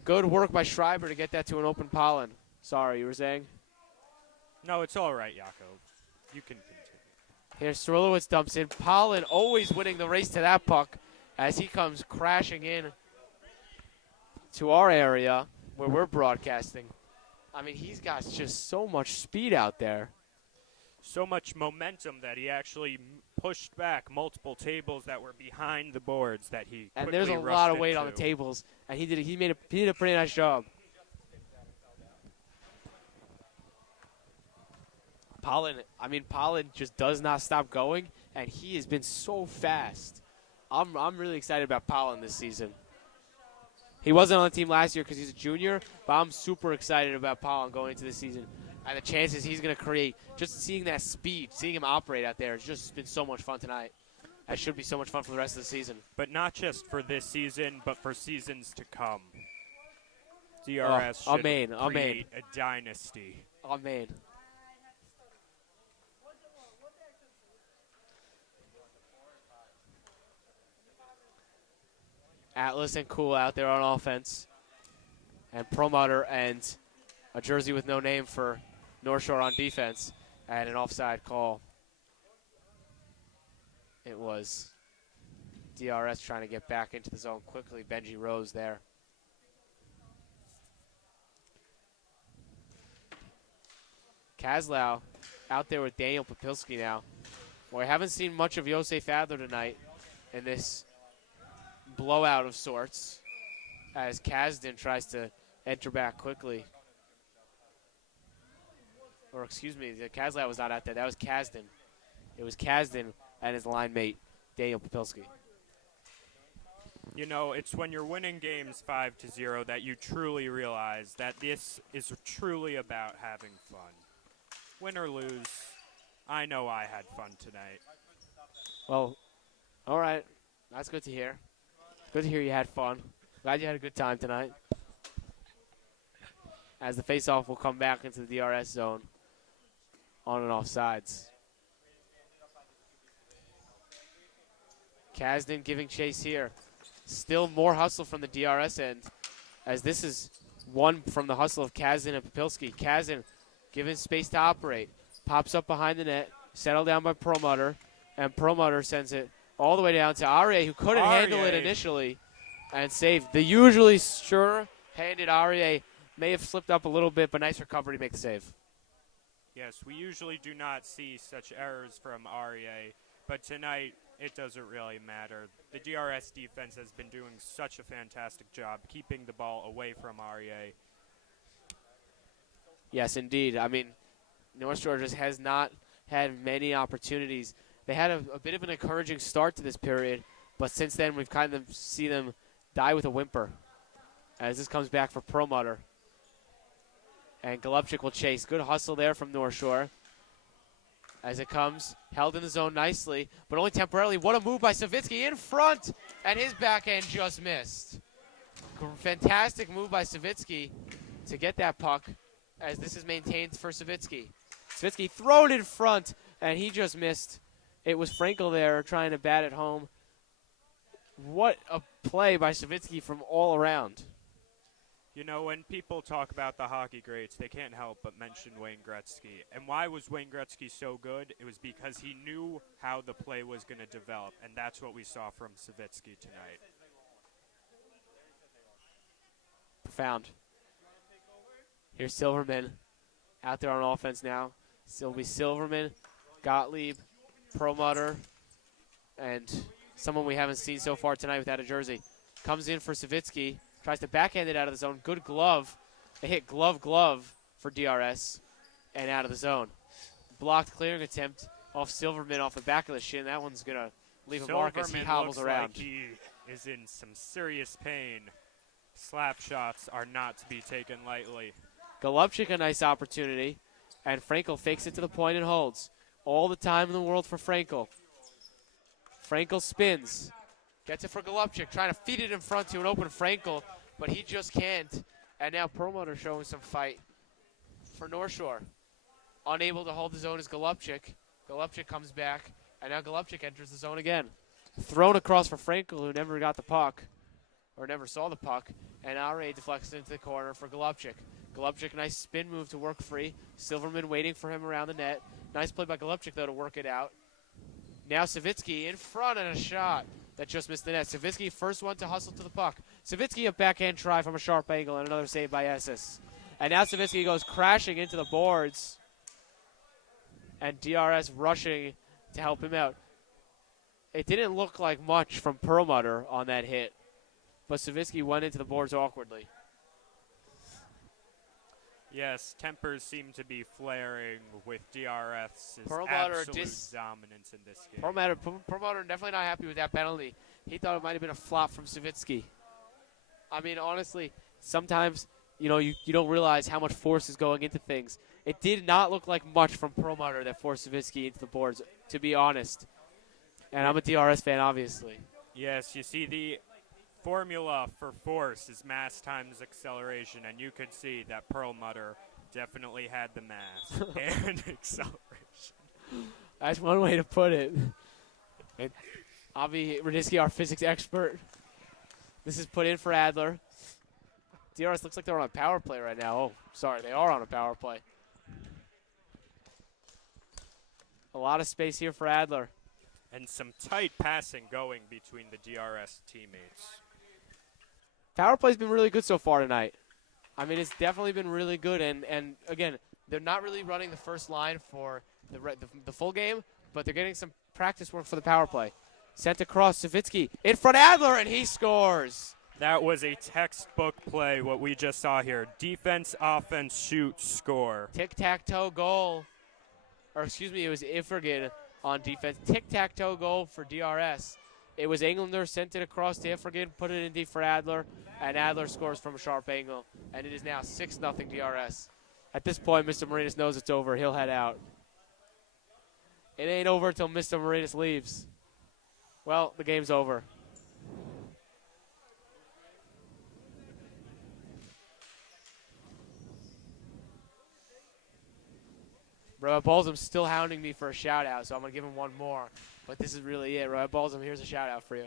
Good work by Schreiber to get that to an open Pollen. Sorry, you were saying? No, it's all right, Jakob. You can continue. Here's Srolowitz dumps in. Pollen always winning the race to that puck as he comes crashing in to our area where we're broadcasting. I mean, he's got just so much speed out there. So much momentum that he actually pushed back multiple tables that were behind the boards that he and quickly there's a rushed lot of weight into. on the tables, and he did a pretty nice job. Pollen just does not stop going, and he has been so fast. I'm really excited about Pollen this season. He wasn't on the team last year because he's a junior, but I'm super excited about Pollen going into the season and the chances he's going to create. Just seeing that speed, seeing him operate out there, has just been so much fun tonight. That should be so much fun for the rest of the season. But not just for this season, but for seasons to come. DRS should create a dynasty. Amen. Atlas and Cool out there on offense. And Promoter and a jersey with no name for North Shore on defense. And an offside call. It was DRS trying to get back into the zone quickly. Benji Rose there. Kazlau out there with Daniel Popilski now. Well, I haven't seen much of Yosef Adler tonight in this blowout of sorts as Kazdan tries to enter back quickly. Or excuse me, Kazlau was not out there. That was Kazdan. It was Kazdan and his line mate, Daniel Popilski. You know, it's when you're winning games 5-0 that you truly realize that this is truly about having fun. Win or lose, I know I had fun tonight. Well, all right. That's good to hear. Good to hear you had fun. Glad you had a good time tonight. As the face-off will come back into the DRS zone on and off sides. Kazdan giving chase here. Still more hustle from the DRS end, as this is one from the hustle of Kazdan and Popilski. Kazdan given space to operate. Pops up behind the net, settled down by Promoter, and Promoter sends it all the way down to Aryeh, who couldn't handle it initially, and saved. The usually sure-handed Aryeh may have slipped up a little bit, but nice recovery to make the save. Yes, we usually do not see such errors from Aryeh, but tonight it doesn't really matter. The DRS defense has been doing such a fantastic job keeping the ball away from Aryeh. Yes, indeed. I mean, North Shore just has not had many opportunities. They had a bit of an encouraging start to this period, but since then we've kind of seen them die with a whimper as this comes back for Promoter. And Golubchik will chase. Good hustle there from North Shore. As it comes, held in the zone nicely, but only temporarily. What a move by Savitsky in front, and his backhand just missed. Fantastic move by Savitsky to get that puck, as this is maintained for Savitsky. Savitsky thrown in front, and he just missed. It was Frankel there trying to bat it home. What a play by Savitsky from all around. You know, when people talk about the hockey greats, they can't help but mention Wayne Gretzky. And why was Wayne Gretzky so good? It was because he knew how the play was going to develop, and that's what we saw from Savitsky tonight. Profound. Here's Silverman out there on offense now. It'll be Silverman, Gottlieb, Promoter, and someone we haven't seen so far tonight without a jersey. Comes in for Savitsky. Tries to backhand it out of the zone. Good glove. They hit glove for DRS and out of the zone. Blocked clearing attempt off Silverman off the back of the shin. That one's going to leave a mark as he hobbles around. Like he is in some serious pain. Slap shots are not to be taken lightly. Golubchik a nice opportunity, and Frankel fakes it to the point and holds. All the time in the world for Frankel. Frankel spins. Gets it for Golubchik, trying to feed it in front to an open Frankel, but he just can't. And now Promoter showing some fight for North Shore. Unable to hold the zone is Golubchik. Golubchik comes back, and now Golubchik enters the zone again. Thrown across for Frankel, who never got the puck, or never saw the puck, and Aryeh deflects it into the corner for Golubchik. Golubchik, nice spin move to work free. Silverman waiting for him around the net. Nice play by Golubchik, though, to work it out. Now Savitsky in front and a shot that just missed the net. Savitsky, first one to hustle to the puck. Savitsky, a backhand try from a sharp angle, and another save by Esses. And now Savitsky goes crashing into the boards. And DRS rushing to help him out. It didn't look like much from Perlmutter on that hit, but Savitsky went into the boards awkwardly. Yes, tempers seem to be flaring with DRS's Perlmutter absolute dominance in this game. Perlmutter definitely not happy with that penalty. He thought it might have been a flop from Savitsky. I mean, honestly, sometimes, you don't realize how much force is going into things. It did not look like much from Perlmutter that forced Savitsky into the boards, to be honest. And I'm a DRS fan, obviously. Yes, you see the formula for force is mass times acceleration, and you could see that Perlmutter definitely had the mass and acceleration. That's one way to put it. And Avi Radisky, our physics expert. This is put in for Adler. DRS looks like they're on a power play right now. Oh, sorry, they are on a power play. A lot of space here for Adler. And some tight passing going between the DRS teammates. Power play's been really good so far tonight. I mean, it's definitely been really good. And again, they're not really running the first line for the full game, but they're getting some practice work for the power play. Sent across Savitsky in front of Adler, and he scores. That was a textbook play, what we just saw here. Defense, offense, shoot, score. Tic-tac-toe goal. Or excuse me, it was Ifrigan on defense. Tic-tac-toe goal for DRS. It was Englander, sent it across to Ifrigan, put it in deep for Adler, and Adler scores from a sharp angle. And it is now 6-0 DRS. At this point, Mr. Marinas knows it's over. He'll head out. It ain't over until Mr. Marinas leaves. Well, the game's over. Roy Balsam's still hounding me for a shout-out, so I'm going to give him one more. But this is really it. Roy Balsam, here's a shout-out for you.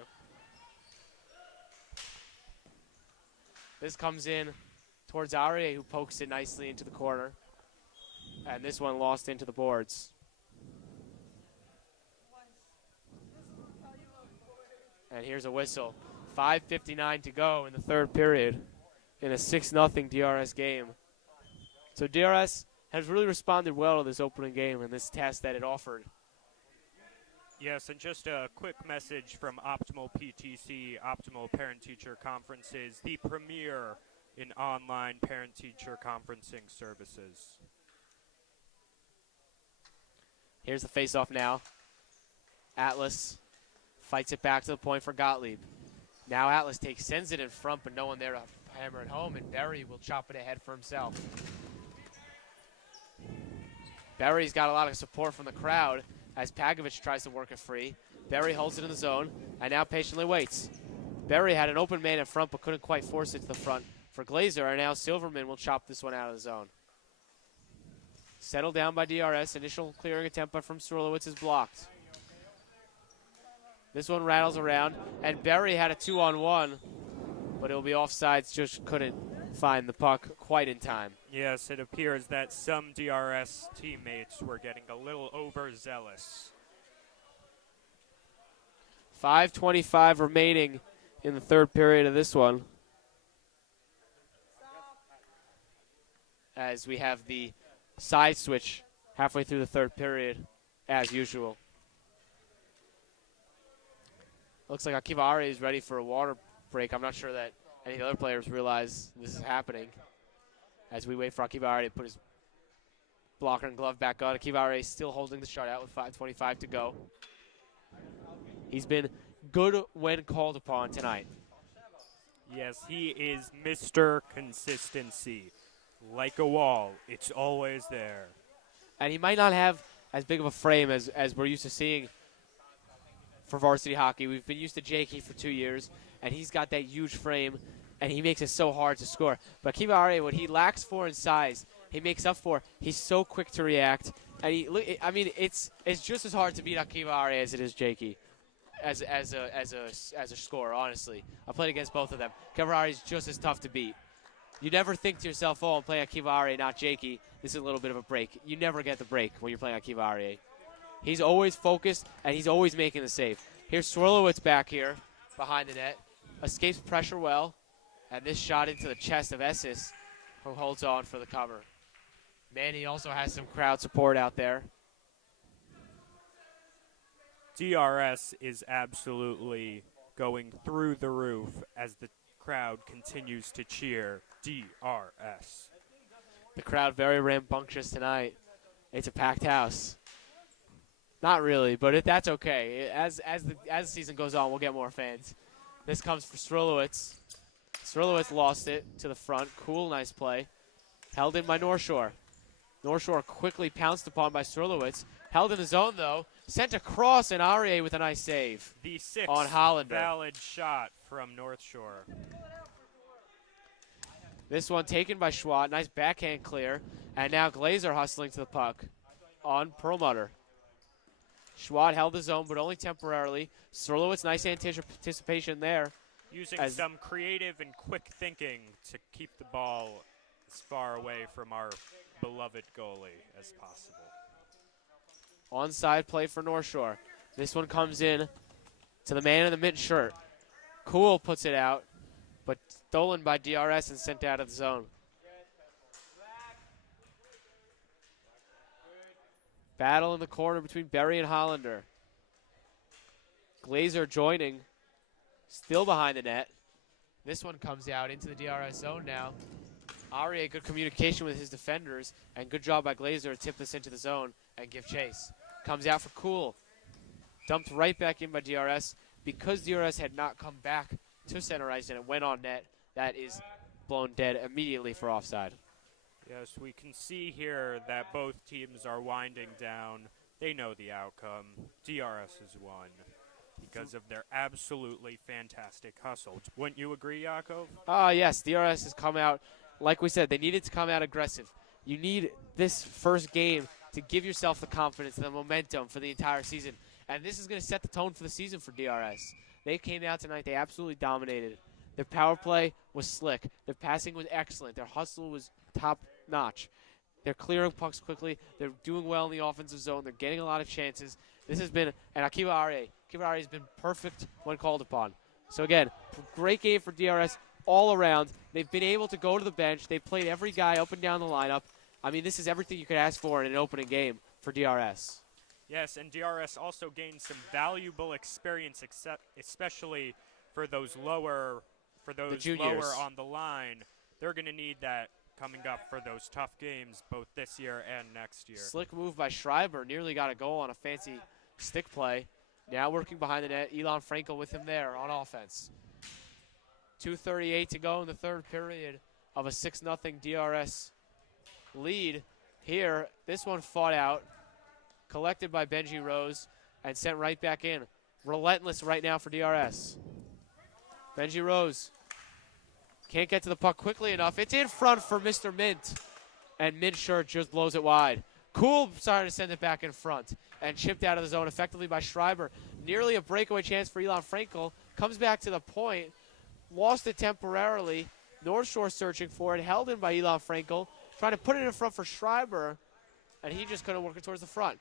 This comes in towards Arie, who pokes it nicely into the corner. And this one lost into the boards. And here's a whistle. 5:59 to go in the third period in a 6-0 DRS game. So DRS has really responded well to this opening game and this test that it offered. Yes, and just a quick message from Optimal PTC, Optimal Parent-Teacher Conferences, the premier in online parent-teacher conferencing services. Here's the face-off now. Atlas fights it back to the point for Gottlieb. Now Atlas sends it in front, but no one there to hammer it home, and Berry will chop it ahead for himself. Berry's got a lot of support from the crowd as Pagovich tries to work it free. Berry holds it in the zone and now patiently waits. Berry had an open man in front but couldn't quite force it to the front for Glazer, and now Silverman will chop this one out of the zone. Settled down by DRS. Initial clearing attempt from Surlowitz is blocked. This one rattles around, and Berry had a 2-on-1, but it'll be offsides, just couldn't find the puck quite in time. Yes, it appears that some DRS teammates were getting a little overzealous. 5:25 remaining in the third period of this one. As we have the side switch halfway through the third period, as usual. Looks like Akiva Arie is ready for a water break. I'm not sure that any of the other players realize this is happening. As we wait for Akiva Arie to put his blocker and glove back on. Akiva Arie still holding the shutout with 5:25 to go. He's been good when called upon tonight. Yes, he is Mr. Consistency. Like a wall, it's always there. And he might not have as big of a frame as we're used to seeing for varsity hockey. We've been used to Jakey for 2 years, and he's got that huge frame, and he makes it so hard to score. But Akiva Arie, what he lacks for in size, he makes up for. He's so quick to react. And it's just as hard to beat Akiva Arie as it is Jakey as a scorer, honestly. I played against both of them. Akiva Arie is just as tough to beat. You never think to yourself, oh, I'm playing Akiva Arie, not Jakey. This is a little bit of a break. You never get the break when you're playing Akiva Arie. He's always focused, and he's always making the save. Here's Swirlowitz back here behind the net. Escapes pressure well. And this shot into the chest of Essis, who holds on for the cover. Manny also has some crowd support out there. DRS is absolutely going through the roof as the crowd continues to cheer DRS. The crowd very rambunctious tonight. It's a packed house. Not really, but that's okay. As the season goes on, we'll get more fans. This comes for Strolowitz. Strolowitz lost it to the front. Cool, nice play. Held in by North Shore. North Shore quickly pounced upon by Strolowitz. Held in the zone, though. Sent across, and Arie with a nice save. The sixth on Hollander. valid shot from North Shore. This one taken by Schwat. Nice backhand clear. And now Glazer hustling to the puck on Perlmutter. Schwat held his own, but only temporarily. Strolowitz, nice anticipation there. Using some creative and quick thinking to keep the ball as far away from our beloved goalie as possible. Onside play for North Shore. This one comes in to the man in the mint shirt. Cool puts it out, but stolen by DRS and sent out of the zone. Battle in the corner between Berry and Hollander. Glazer joining, still behind the net. This one comes out into the DRS zone now. Arie, good communication with his defenders, and good job by Glazer to tip this into the zone and give chase. Comes out for Cool. Dumped right back in by DRS. Because DRS had not come back to center ice and it went on net, that is blown dead immediately for offside. Yes, we can see here that both teams are winding down. They know the outcome. DRS has won because of their absolutely fantastic hustle. Wouldn't you agree, Yakov? Yes, DRS has come out. Like we said, they needed to come out aggressive. You need this first game to give yourself the confidence and the momentum for the entire season. And this is going to set the tone for the season for DRS. They came out tonight. They absolutely dominated. Their power play was slick. Their passing was excellent. Their hustle was top-notch. They're clearing pucks quickly. They're doing well in the offensive zone. They're getting a lot of chances. This has been, and Akiva Arie has been perfect when called upon. So again, great game for DRS all around. They've been able to go to the bench. They've played every guy up and down the lineup. I mean, this is everything you could ask for in an opening game for DRS. Yes, and DRS also gained some valuable experience, especially for those lower on the line. They're going to need that coming up for those tough games both this year and next year. Slick move by Schreiber. Nearly got a goal on a fancy stick play. Now working behind the net. Elon Frankel with him there on offense. 2:38 to go in the third period of a 6-0 DRS lead. Here, this one fought out. Collected by Benji Rose and sent right back in. Relentless right now for DRS. Benji Rose can't get to the puck quickly enough. It's in front for Mr. Mint. And Mint shirt just blows it wide. Cool started to send it back in front and chipped out of the zone effectively by Schreiber. Nearly a breakaway chance for Elon Frankel. Comes back to the point. Lost it temporarily. North Shore searching for it. Held in by Elon Frankel. Trying to put it in front for Schreiber. And he just couldn't work it towards the front.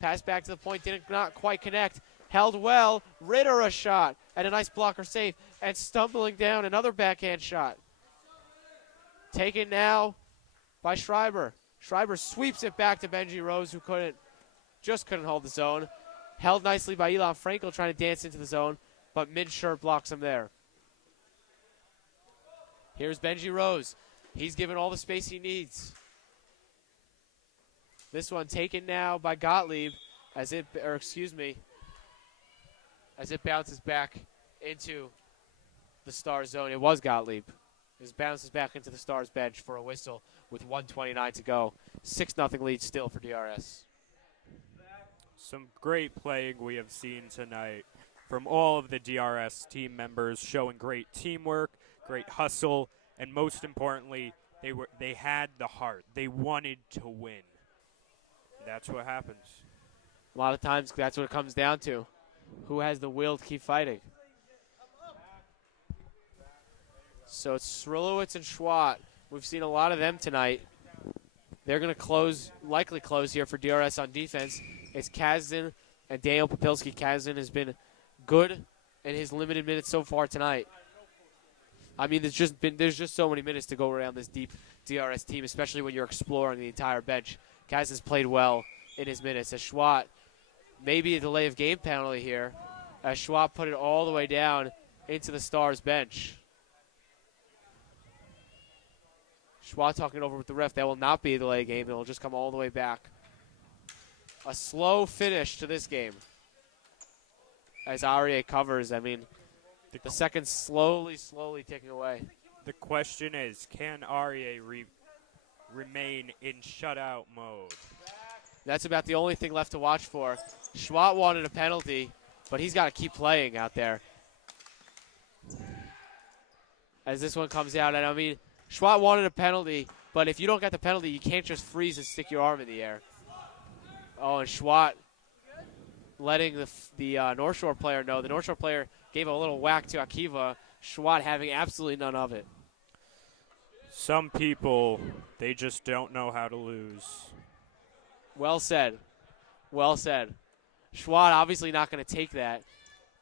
Pass back to the point, not quite connect. Held well, Ritter a shot, and a nice blocker save. And stumbling down, another backhand shot. Taken now by Schreiber. Schreiber sweeps it back to Benji Rose, who just couldn't hold the zone. Held nicely by Elon Frankel, trying to dance into the zone, but mid-shirt blocks him there. Here's Benji Rose. He's given all the space he needs. This one taken now by Gottlieb as it bounces back into the Stars zone. It was Gottlieb. It bounces back into the Stars bench for a whistle with 1:29 to go. 6-0 lead still for DRS. Some great playing we have seen tonight from all of the DRS team members, showing great teamwork, great hustle, and most importantly, they had the heart. They wanted to win. That's what happens. A lot of times, that's what it comes down to. Who has the will to keep fighting? So it's Srilowitz and Schwat. We've seen a lot of them tonight. They're going to likely close here for DRS on defense. It's Kazdan and Daniel Popilski. Kazdan has been good in his limited minutes so far tonight. I mean, there's just so many minutes to go around this deep DRS team, especially when you're exploring the entire bench. Kazdan's played well in his minutes. As Schwat, maybe a delay of game penalty here, as Schwat put it all the way down into the Stars bench. Schwa talking over with the ref. That will not be a delay game. It will just come all the way back. A slow finish to this game. As Aria covers, I mean, the seconds slowly ticking away. The question is, can Aria remain in shutout mode? That's about the only thing left to watch for. Schwat wanted a penalty, but he's got to keep playing out there. As this one comes out, and I mean, Schwat wanted a penalty, but if you don't get the penalty, you can't just freeze and stick your arm in the air. Oh, and Schwat letting the North Shore player know. The North Shore player gave a little whack to Akiva. Schwat having absolutely none of it. Some people, they just don't know how to lose. Well said. Well said. Schwat obviously not going to take that.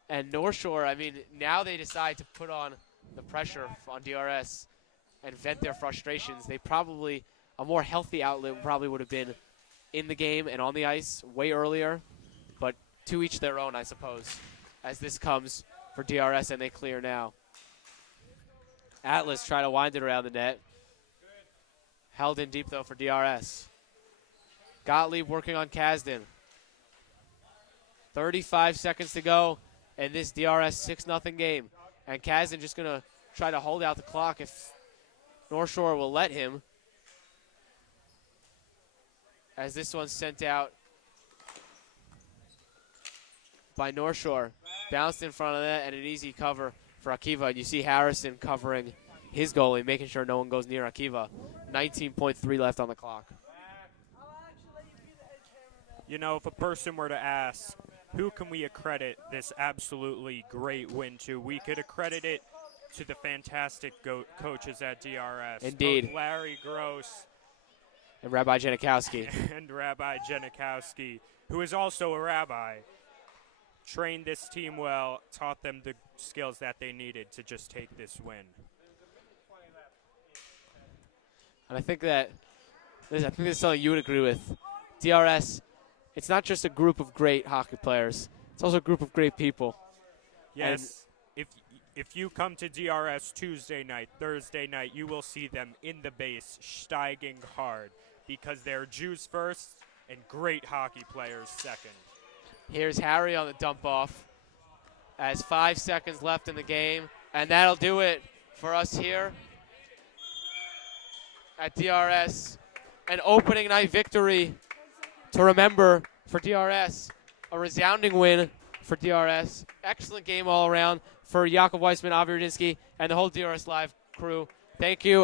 And North Shore, I mean, now they decide to put on the pressure on DRS and vent their frustrations. They probably, a more healthy outlet probably would have been in the game and on the ice way earlier. But to each their own, I suppose, as this comes for DRS and they clear now. Atlas try to wind it around the net. Held in deep, though, for DRS. Gottlieb working on Kasdan. 35 seconds to go in this DRS 6-0 game. And Kasdan just going to try to hold out the clock if North Shore will let him. As this one's sent out by North Shore. Bounced in front of that and an easy cover for Akiva. And you see Harrison covering his goalie, making sure no one goes near Akiva. 19.3 left on the clock. You know, if a person were to ask, who can we accredit this absolutely great win to? We could accredit it to the fantastic coaches at DRS. Indeed. Both Larry Gross And Rabbi Janikowski. and Rabbi Janikowski, who is also a rabbi, trained this team well, taught them the skills that they needed to just take this win. And I think this is something you would agree with. DRS, it's not just a group of great hockey players. It's also a group of great people. Yes, if you come to DRS Tuesday night, Thursday night, you will see them in the base steiging hard because they're Jews first and great hockey players second. Here's Harry on the dump off as 5 seconds left in the game. And that'll do it for us here at DRS. An opening night victory to remember for DRS. A resounding win for DRS. Excellent game all around for Jakub Weissman, Avi Rudinsky, and the whole DRS Live crew. Thank you.